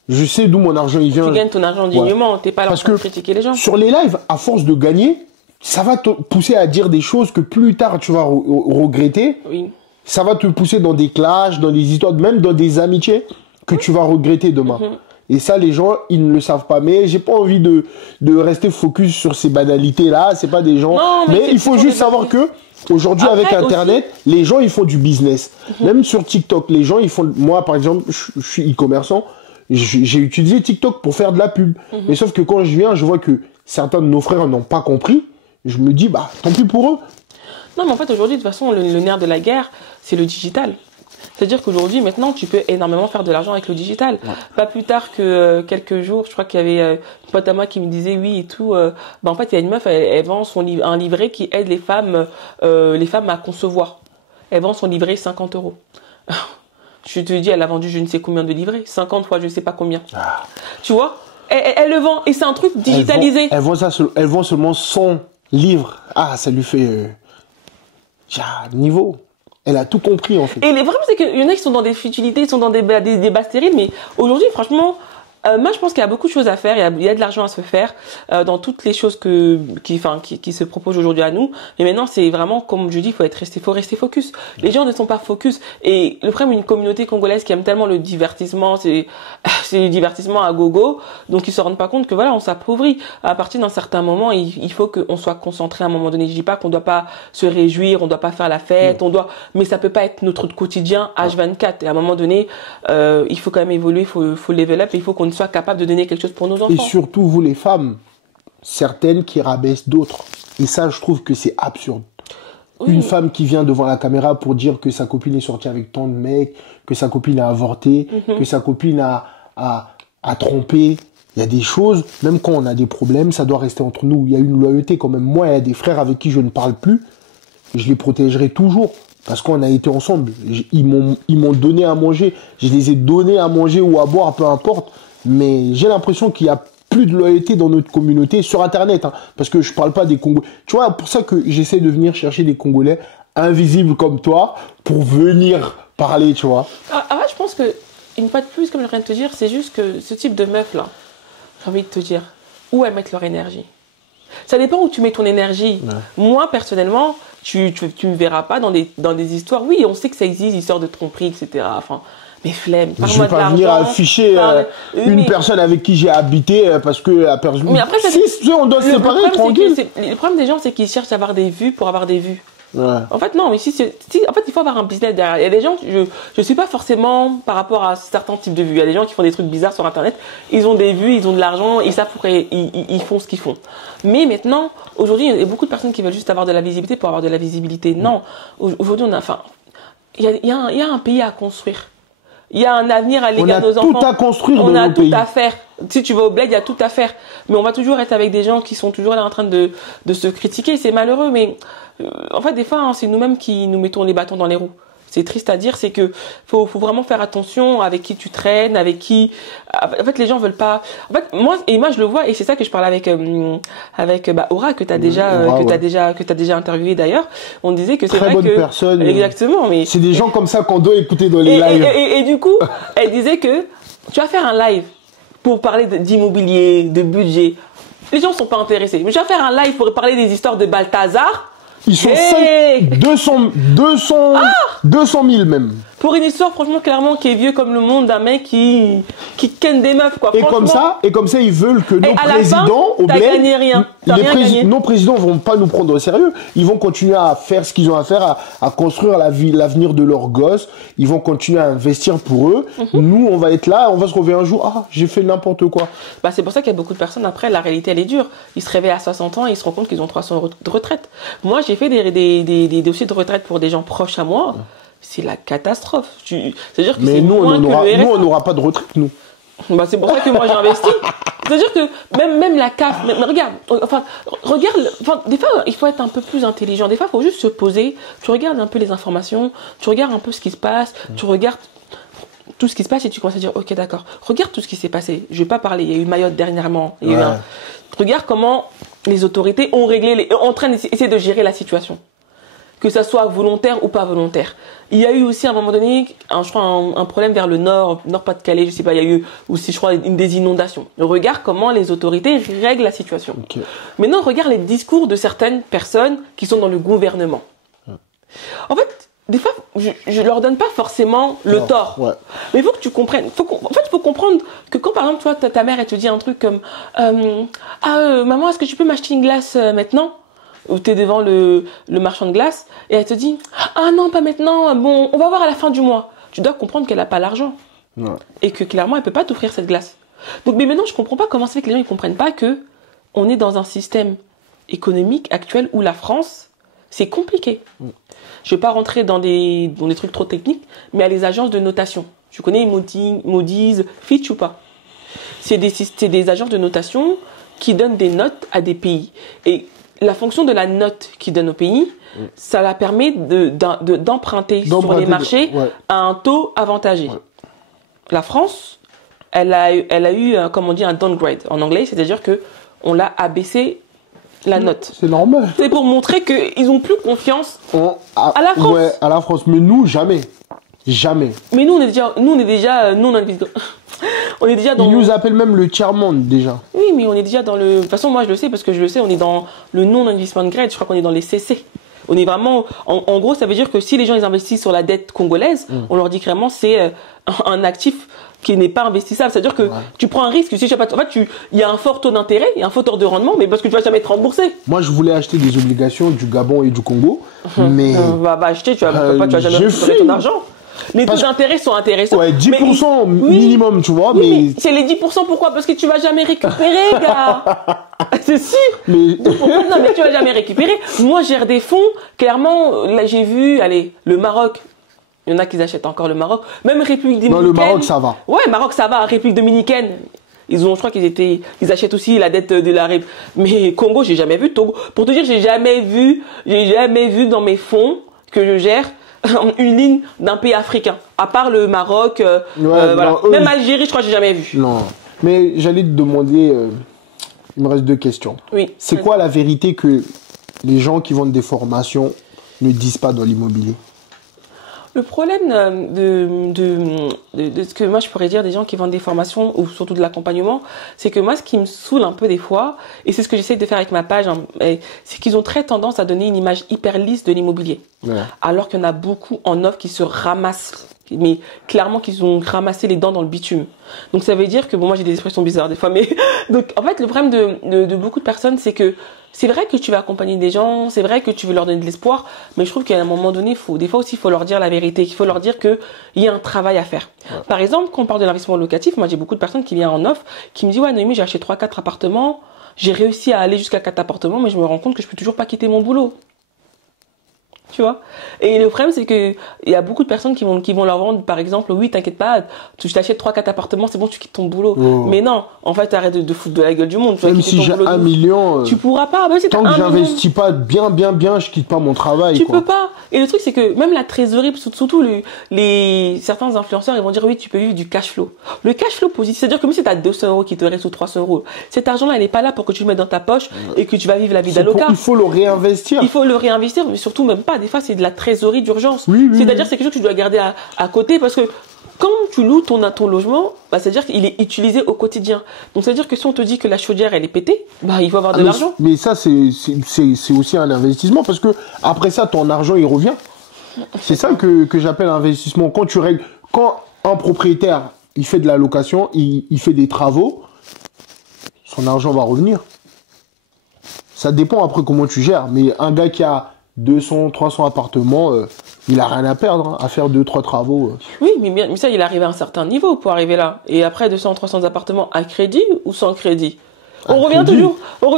je sais d'où mon argent il vient. Tu gagnes ton argent dignement, t'es pas là pour critiquer les gens. Sur les lives, à force de gagner, ça va te pousser à dire des choses que plus tard tu vas regretter. Oui. Ça va te pousser dans des clashs, dans des histoires, même dans des amitiés que tu vas regretter demain. Et ça, les gens, ils ne le savent pas. Mais j'ai pas envie de rester focus sur ces banalités-là. C'est pas des gens. Non, mais il faut juste savoir que aujourd'hui, avec Internet, les gens, ils font du business. Même sur TikTok, les gens, ils font. Moi, par exemple, je suis e-commerçant. J'ai utilisé TikTok pour faire de la pub. Mais sauf que quand je viens, je vois que certains de nos frères n'ont pas compris. Je me dis, bah, tant pis pour eux. Non, mais en fait, aujourd'hui, de toute façon, le nerf de la guerre, c'est le digital. C'est-à-dire qu'aujourd'hui, maintenant, tu peux énormément faire de l'argent avec le digital. Pas plus tard que quelques jours, je crois qu'il y avait une pote à moi qui me disait oui et tout. En fait, il y a une meuf, elle vend un livret qui aide les femmes à concevoir. Elle vend son livret 50 euros. Je te dis, elle a vendu je ne sais combien de livrets. 50 fois je ne sais pas combien. Tu vois, elle le vend et c'est un truc digitalisé. Elle vend seulement 100 livres. Ah, ça lui fait niveau. Elle a tout compris en fait. Et le problème c'est qu'il y en a qui sont dans des futilités, ils sont dans des débats stériles, mais aujourd'hui franchement, Moi, je pense qu'il y a beaucoup de choses à faire. Il y a de l'argent à se faire dans toutes les choses qui se proposent aujourd'hui à nous. Mais maintenant, c'est vraiment, comme je dis, faut rester focus. Les gens ne sont pas focus. Et le problème d'une communauté congolaise qui aime tellement le divertissement, c'est du divertissement à gogo. Donc, ils se rendent pas compte que voilà, on s'appauvrit. À partir d'un certain moment, il faut qu'on soit concentré à un moment donné. Je dis pas qu'on doit pas se réjouir, on doit pas faire la fête, mais ça peut pas être notre quotidien H24. Et à un moment donné, il faut quand même évoluer, il faut level up, et il faut qu'on soit capable de donner quelque chose pour nos enfants. Et surtout, vous les femmes, certaines qui rabaissent d'autres. Et ça, je trouve que c'est absurde. Oui. Une femme qui vient devant la caméra pour dire que sa copine est sortie avec tant de mecs, que sa copine a avorté, que sa copine a trompé. Il y a des choses, même quand on a des problèmes, ça doit rester entre nous. Il y a une loyauté quand même. Moi, il y a des frères avec qui je ne parle plus. Je les protégerai toujours. Parce qu'on a été ensemble. Ils m'ont donné à manger. Je les ai donnés à manger ou à boire, peu importe. Mais j'ai l'impression qu'il y a plus de loyauté dans notre communauté sur Internet. Hein, parce que je parle pas des Congolais. Tu vois, pour ça que j'essaie de venir chercher des Congolais invisibles comme toi pour venir parler, tu vois. Je pense que, une fois de plus, comme je viens de te dire, c'est juste que ce type de meuf-là, j'ai envie de te dire, où elles mettent leur énergie. Ça dépend où tu mets ton énergie. Ouais. Moi, personnellement, tu me verras pas dans des histoires. Oui, on sait que ça existe, histoires de tromperie, etc. Enfin, mais flemme. Je vais pas venir afficher une personne avec qui j'ai habité parce que la personne. Mais après, on doit se séparer tranquille. Le problème des gens, c'est qu'ils cherchent à avoir des vues pour avoir des vues. Ouais. En fait, non, mais en fait, il faut avoir un business derrière. Il y a des gens, je suis pas forcément par rapport à certains types de vues. Il y a des gens qui font des trucs bizarres sur Internet. Ils ont des vues, ils ont de l'argent, ils savent pourquoi ils font ce qu'ils font. Mais maintenant, aujourd'hui, il y a beaucoup de personnes qui veulent juste avoir de la visibilité pour avoir de la visibilité. Non. Aujourd'hui, il y a un pays à construire. Il y a un avenir à léguer à nos enfants. On a tout à construire dans nos pays. On a tout à faire. Si tu vas au bled, il y a tout à faire. Mais on va toujours être avec des gens qui sont toujours là en train de se critiquer. C'est malheureux, mais en fait, des fois, c'est nous-mêmes qui nous mettons les bâtons dans les roues. C'est triste à dire, c'est que faut vraiment faire attention avec qui tu traînes, avec qui. En fait, les gens veulent pas. En fait, moi je le vois, et c'est ça que je parlais avec Aura que t'as déjà interviewé d'ailleurs. On disait que c'est très vrai bonne que personne. Exactement, mais c'est des gens comme ça qu'on doit écouter dans les lives. Et du coup, elle disait que tu vas faire un live pour parler d'immobilier, de budget. Les gens sont pas intéressés. Mais tu vas faire un live pour parler des histoires de Balthazar. Ils sont 200 000 même. Pour une histoire, franchement, clairement, qui est vieux comme le monde d'un mec qui ken des meufs, quoi. Et comme ça, ils veulent que nos présidents, au bled, gagné rien. Nos présidents vont pas nous prendre au sérieux. Ils vont continuer à faire ce qu'ils ont à faire, à construire l'avenir de leurs gosses. Ils vont continuer à investir pour eux. Nous, on va être là, on va se réveiller un jour. Ah, j'ai fait n'importe quoi. Bah, c'est pour ça qu'il y a beaucoup de personnes, après, la réalité, elle est dure. Ils se réveillent à 60 ans et ils se rendent compte qu'ils ont 300 € de retraite. Moi, j'ai fait des dossiers de retraite pour des gens proches à moi. C'est la catastrophe. C'est-à-dire que mais nous, on n'aura pas de retraite, nous. Bah, c'est pour ça que moi, j'ai investi. C'est-à-dire que même la CAF, mais regarde, des fois, il faut être un peu plus intelligent. Des fois, il faut juste se poser. Tu regardes un peu les informations, tu regardes un peu ce qui se passe, tu regardes tout ce qui se passe et tu commences à dire, ok, d'accord, regarde tout ce qui s'est passé. Je vais pas parler, il y a eu Mayotte dernièrement. Regarde comment les autorités ont réglé, en train d'essayer de gérer la situation. Que ça soit volontaire ou pas volontaire. Il y a eu aussi à un moment donné, je crois, un problème vers le Nord-Pas-de-Calais, je sais pas, il y a eu aussi, je crois, des inondations. Regarde comment les autorités règlent la situation. Okay. Maintenant, regarde les discours de certaines personnes qui sont dans le gouvernement. En fait, des fois, je leur donne pas forcément le tort. Ouais. Mais il faut que tu comprennes. En fait, il faut comprendre que quand, par exemple, toi, ta mère, elle te dit un truc comme, maman, est-ce que tu peux m'acheter une glace maintenant? Ou t'es devant le marchand de glace et elle te dit ah non pas maintenant, bon on va voir à la fin du mois. Tu dois comprendre qu'elle a pas l'argent et que clairement elle peut pas t'offrir cette glace. Donc mais maintenant je comprends pas comment ça fait que les gens ils comprennent pas que on est dans un système économique actuel où la France c'est compliqué. Je vais pas rentrer dans des trucs trop techniques, mais il y a les agences de notation. Tu connais Moody's, Fitch ou pas? C'est des agences de notation qui donnent des notes à des pays et la fonction de la note qu'ils donnent au pays, ça la permet d'emprunter sur les marchés à un taux avantagé. Ouais. La France, elle a eu, comme on dit, un downgrade en anglais, c'est-à-dire que on l'a abaissé la note. C'est normal. C'est pour montrer qu'ils ont plus confiance à la France. Ouais, à la France. Mais nous, jamais. Jamais. Mais nous, on est déjà, on est déjà dans... Ils nous appellent même le tiers-monde, déjà. Oui, mais on est déjà dans le... De toute façon, moi, je le sais parce que je le sais, on est dans le non-investment grade. Je crois qu'on est dans les CC. On est vraiment... En gros, ça veut dire que si les gens ils investissent sur la dette congolaise, on leur dit clairement c'est un actif qui n'est pas investissable. C'est-à-dire que tu prends un risque. Si tu sais pas, en fait, il y a un fort taux d'intérêt, il y a un fort taux de rendement, mais parce que tu vas jamais être remboursé. Moi, je voulais acheter des obligations du Gabon et du Congo, mais... Va acheter, tu vas jamais récupérer ton argent. Les taux d'intérêt sont intéressants. Ouais, 10% minimum, tu vois, mais... C'est les 10% pourquoi? Parce que tu vas jamais récupérer, gars. C'est sûr. Mais... Non, mais tu vas jamais récupérer. Moi, je gère des fonds. Clairement, là, j'ai vu, allez, le Maroc. Il y en a qui achètent encore le Maroc. Même République dominicaine. Non, le Maroc, ça va. Ouais, Maroc, ça va. République dominicaine. Je crois ils achètent aussi la dette de la République. Mais Congo, j'ai jamais vu. Togo. Pour te dire, j'ai jamais vu dans mes fonds que je gère une ligne d'un pays africain. À part le Maroc, voilà. Non, même Algérie, je crois que j'ai jamais vu. Non. Mais j'allais te demander, il me reste 2 questions. Oui. C'est quoi la vérité que les gens qui vendent des formations ne disent pas dans l'immobilier? Le problème de ce que moi je pourrais dire des gens qui vendent des formations ou surtout de l'accompagnement, c'est que moi ce qui me saoule un peu des fois, et c'est ce que j'essaie de faire avec ma page, hein, c'est qu'ils ont très tendance à donner une image hyper lisse de l'immobilier. Ouais. Alors qu'il y en a beaucoup en offre qui se ramassent, mais clairement qu'ils ont ramassé les dents dans le bitume. Donc ça veut dire que, bon moi j'ai des expressions bizarres des fois, mais donc en fait le problème de beaucoup de personnes c'est que c'est vrai que tu vas accompagner des gens, c'est vrai que tu veux leur donner de l'espoir, mais je trouve qu'à un moment donné, des fois aussi, il faut leur dire la vérité, il faut leur dire qu'il y a un travail à faire. Ouais. Par exemple, quand on parle de l'investissement locatif, moi j'ai beaucoup de personnes qui viennent en offre, qui me disent, ouais Noémie, j'ai acheté 3-4 appartements, j'ai réussi à aller jusqu'à 4 appartements, mais je me rends compte que je peux toujours pas quitter mon boulot. Tu vois? Et le problème, c'est que il y a beaucoup de personnes qui vont leur vendre, par exemple, oui, t'inquiète pas, tu t'achètes 3-4 appartements, c'est bon, tu quittes ton boulot. Oh. Mais non, en fait, arrête de foutre de la gueule du monde. Même si j'ai 1 million, tu pourras pas. Même si tant que j'investis pas bien, je quitte pas mon travail. Tu peux pas. Et le truc, c'est que même la trésorerie, surtout certains influenceurs, ils vont dire oui, tu peux vivre du cash flow. Le cash flow positif, c'est-à-dire que même si tu as 200 € qui te restent ou 300 €, cet argent-là, il n'est pas là pour que tu le mettes dans ta poche et que tu vas vivre la vie d'aloca. Il faut le réinvestir. Il faut le réinvestir, mais surtout même pas. Des fois, c'est de la trésorerie d'urgence. Oui, c'est-à-dire, c'est quelque chose que tu dois garder à côté parce que quand tu loues ton logement, c'est-à-dire qu'il est utilisé au quotidien. Donc, c'est-à-dire que si on te dit que la chaudière, elle est pétée, il faut avoir de l'argent. Mais ça, c'est aussi un investissement parce que après ça, ton argent, il revient. C'est ça que j'appelle investissement. Quand un propriétaire, il fait de la location, il fait des travaux, son argent va revenir. Ça dépend après comment tu gères. Mais un gars qui a 200, 300 appartements, il a rien à perdre à faire 2-3 travaux. Oui, mais ça, il arrive à un certain niveau pour arriver là. Et après, 200, 300 appartements à crédit ou sans crédit? On revient toujours au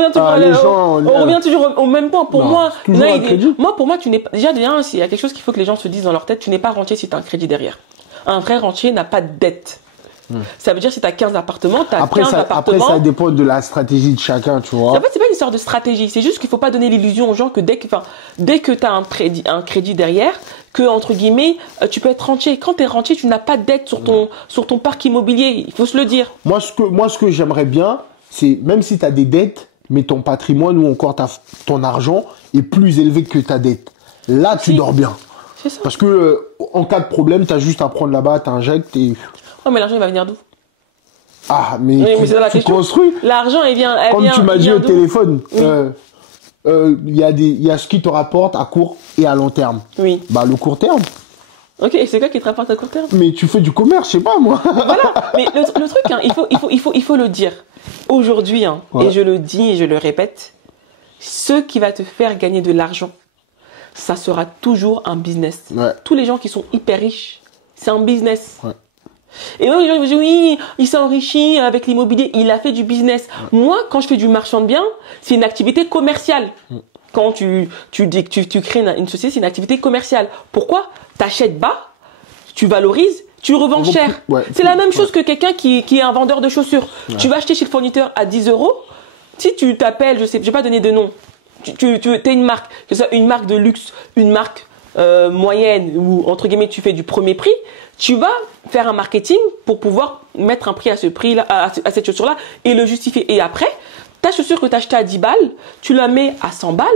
même point. Pour moi, pour moi, tu n'es pas, déjà, s'il y a quelque chose qu'il faut que les gens se disent dans leur tête, tu n'es pas rentier si tu as un crédit derrière. Un vrai rentier n'a pas de dette. Ça veut dire si tu as 15 appartements, tu as 15 appartements. Après, ça dépend de la stratégie de chacun, tu vois. En fait, c'est pas une histoire de stratégie. C'est juste qu'il faut pas donner l'illusion aux gens que dès que tu as un crédit derrière, que, entre guillemets, tu peux être rentier. Quand tu es rentier, tu n'as pas de dette sur ton parc immobilier. Il faut se le dire. Moi, ce que j'aimerais bien, c'est même si tu as des dettes, mais ton patrimoine ou encore ton argent est plus élevé que ta dette. Là, tu dors bien. C'est ça. Parce que, en cas de problème, tu as juste à prendre là-bas, t'injectes et... Oh, mais l'argent, il va venir d'où? Ah, mais tu construis. L'argent, Comme tu m'as dit au téléphone, il y a ce qui te rapporte à court et à long terme. Oui. Le court terme. Ok, et c'est quoi qui te rapporte à court terme? Mais tu fais du commerce, je sais pas, moi. Voilà. Mais le truc, hein, il faut le dire. Aujourd'hui, hein, et je le dis et je le répète, ce qui va te faire gagner de l'argent, ça sera toujours un business. Ouais. Tous les gens qui sont hyper riches, c'est un business. Ouais. Et même les gens disent oui, il s'est enrichi avec l'immobilier, il a fait du business. Moi, quand je fais du marchand de biens, c'est une activité commerciale. Quand tu crées une société, c'est une activité commerciale. Pourquoi? T'achètes bas, tu valorises, tu revends cher. Ouais. C'est la même chose que quelqu'un qui est un vendeur de chaussures. Ouais. Tu vas acheter chez le fournisseur à 10 €. Si tu t'appelles, je vais pas donner de nom. T'es une marque, que ce soit une marque de luxe, une marque moyenne ou entre guillemets tu fais du premier prix, tu vas faire un marketing pour pouvoir mettre un prix à ce prix-là, à cette chaussure-là et le justifier. Et après, ta chaussure que tu as achetée à 10 balles, tu la mets à 100 balles,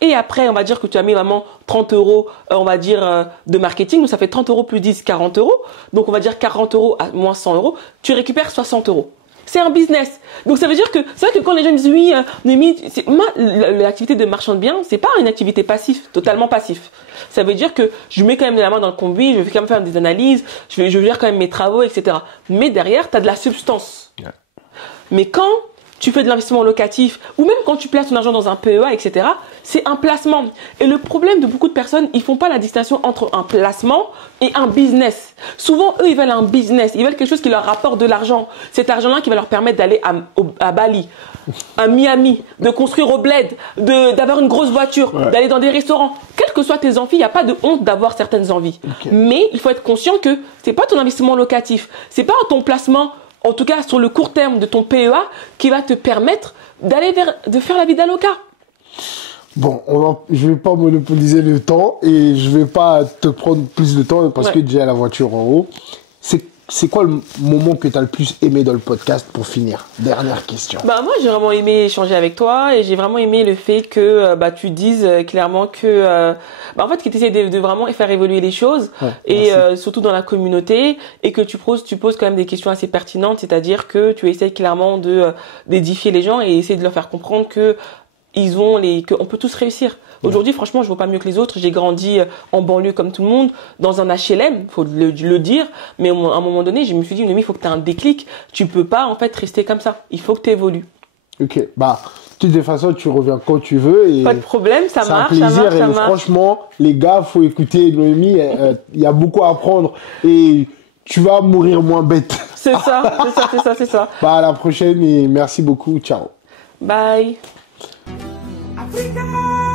Et après, on va dire que tu as mis vraiment 30 euros, on va dire, de marketing. Donc, ça fait 30 euros plus 10, 40 euros. Donc, on va dire 40 euros à moins 100 euros. Tu récupères 60 euros. C'est un business. Donc, ça veut dire que, c'est vrai que quand les gens me disent, oui, Noémie, l'activité de marchand de biens, c'est pas une activité passive, totalement passif. Ça veut dire que je mets quand même de la main dans le cambouis, je vais quand même faire des analyses, je gère quand même mes travaux, etc. Mais derrière, tu as de la substance. Yeah. Mais quand tu fais de l'investissement locatif, ou même quand tu places ton argent dans un PEA, etc., c'est un placement. Et le problème de beaucoup de personnes, ils font pas la distinction entre un placement et un business. Souvent, eux, ils veulent un business. Ils veulent quelque chose qui leur rapporte de l'argent. Cet argent-là qui va leur permettre d'aller à Bali, à Miami, de construire au bled, d'avoir une grosse voiture, ouais, d'aller dans des restaurants. Quelles que soient tes envies, il n'y a pas de honte d'avoir certaines envies. Okay. Mais il faut être conscient que c'est pas ton investissement locatif. C'est pas ton placement, en tout cas sur le court terme de ton PEA, qui va te permettre de faire la vie d'avocat. Bon, je vais pas monopoliser le temps et je vais pas te prendre plus de temps parce que déjà la voiture en haut. C'est quoi le moment que tu as le plus aimé dans le podcast pour finir? Dernière question. Moi, j'ai vraiment aimé échanger avec toi et j'ai vraiment aimé le fait que tu dises clairement que en fait que tu essaies de vraiment faire évoluer les choses et surtout dans la communauté et que tu poses quand même des questions assez pertinentes, c'est-à-dire que tu essaies clairement d'édifier les gens et essayer de leur faire comprendre que qu'on peut tous réussir. Aujourd'hui, franchement, je vaux pas mieux que les autres. J'ai grandi en banlieue comme tout le monde, dans un HLM, faut le dire. Mais à un moment donné, je me suis dit, il faut que tu aies un déclic. Tu peux pas, en fait, rester comme ça. Il faut que tu évolues. Ok. De toute façon, tu reviens quand tu veux. Et pas de problème, ça marche. C'est un plaisir. Franchement, les gars, faut écouter Noémie. Il y a beaucoup à apprendre et tu vas mourir moins bête. C'est ça. À la prochaine et merci beaucoup. Ciao. Bye. Africa.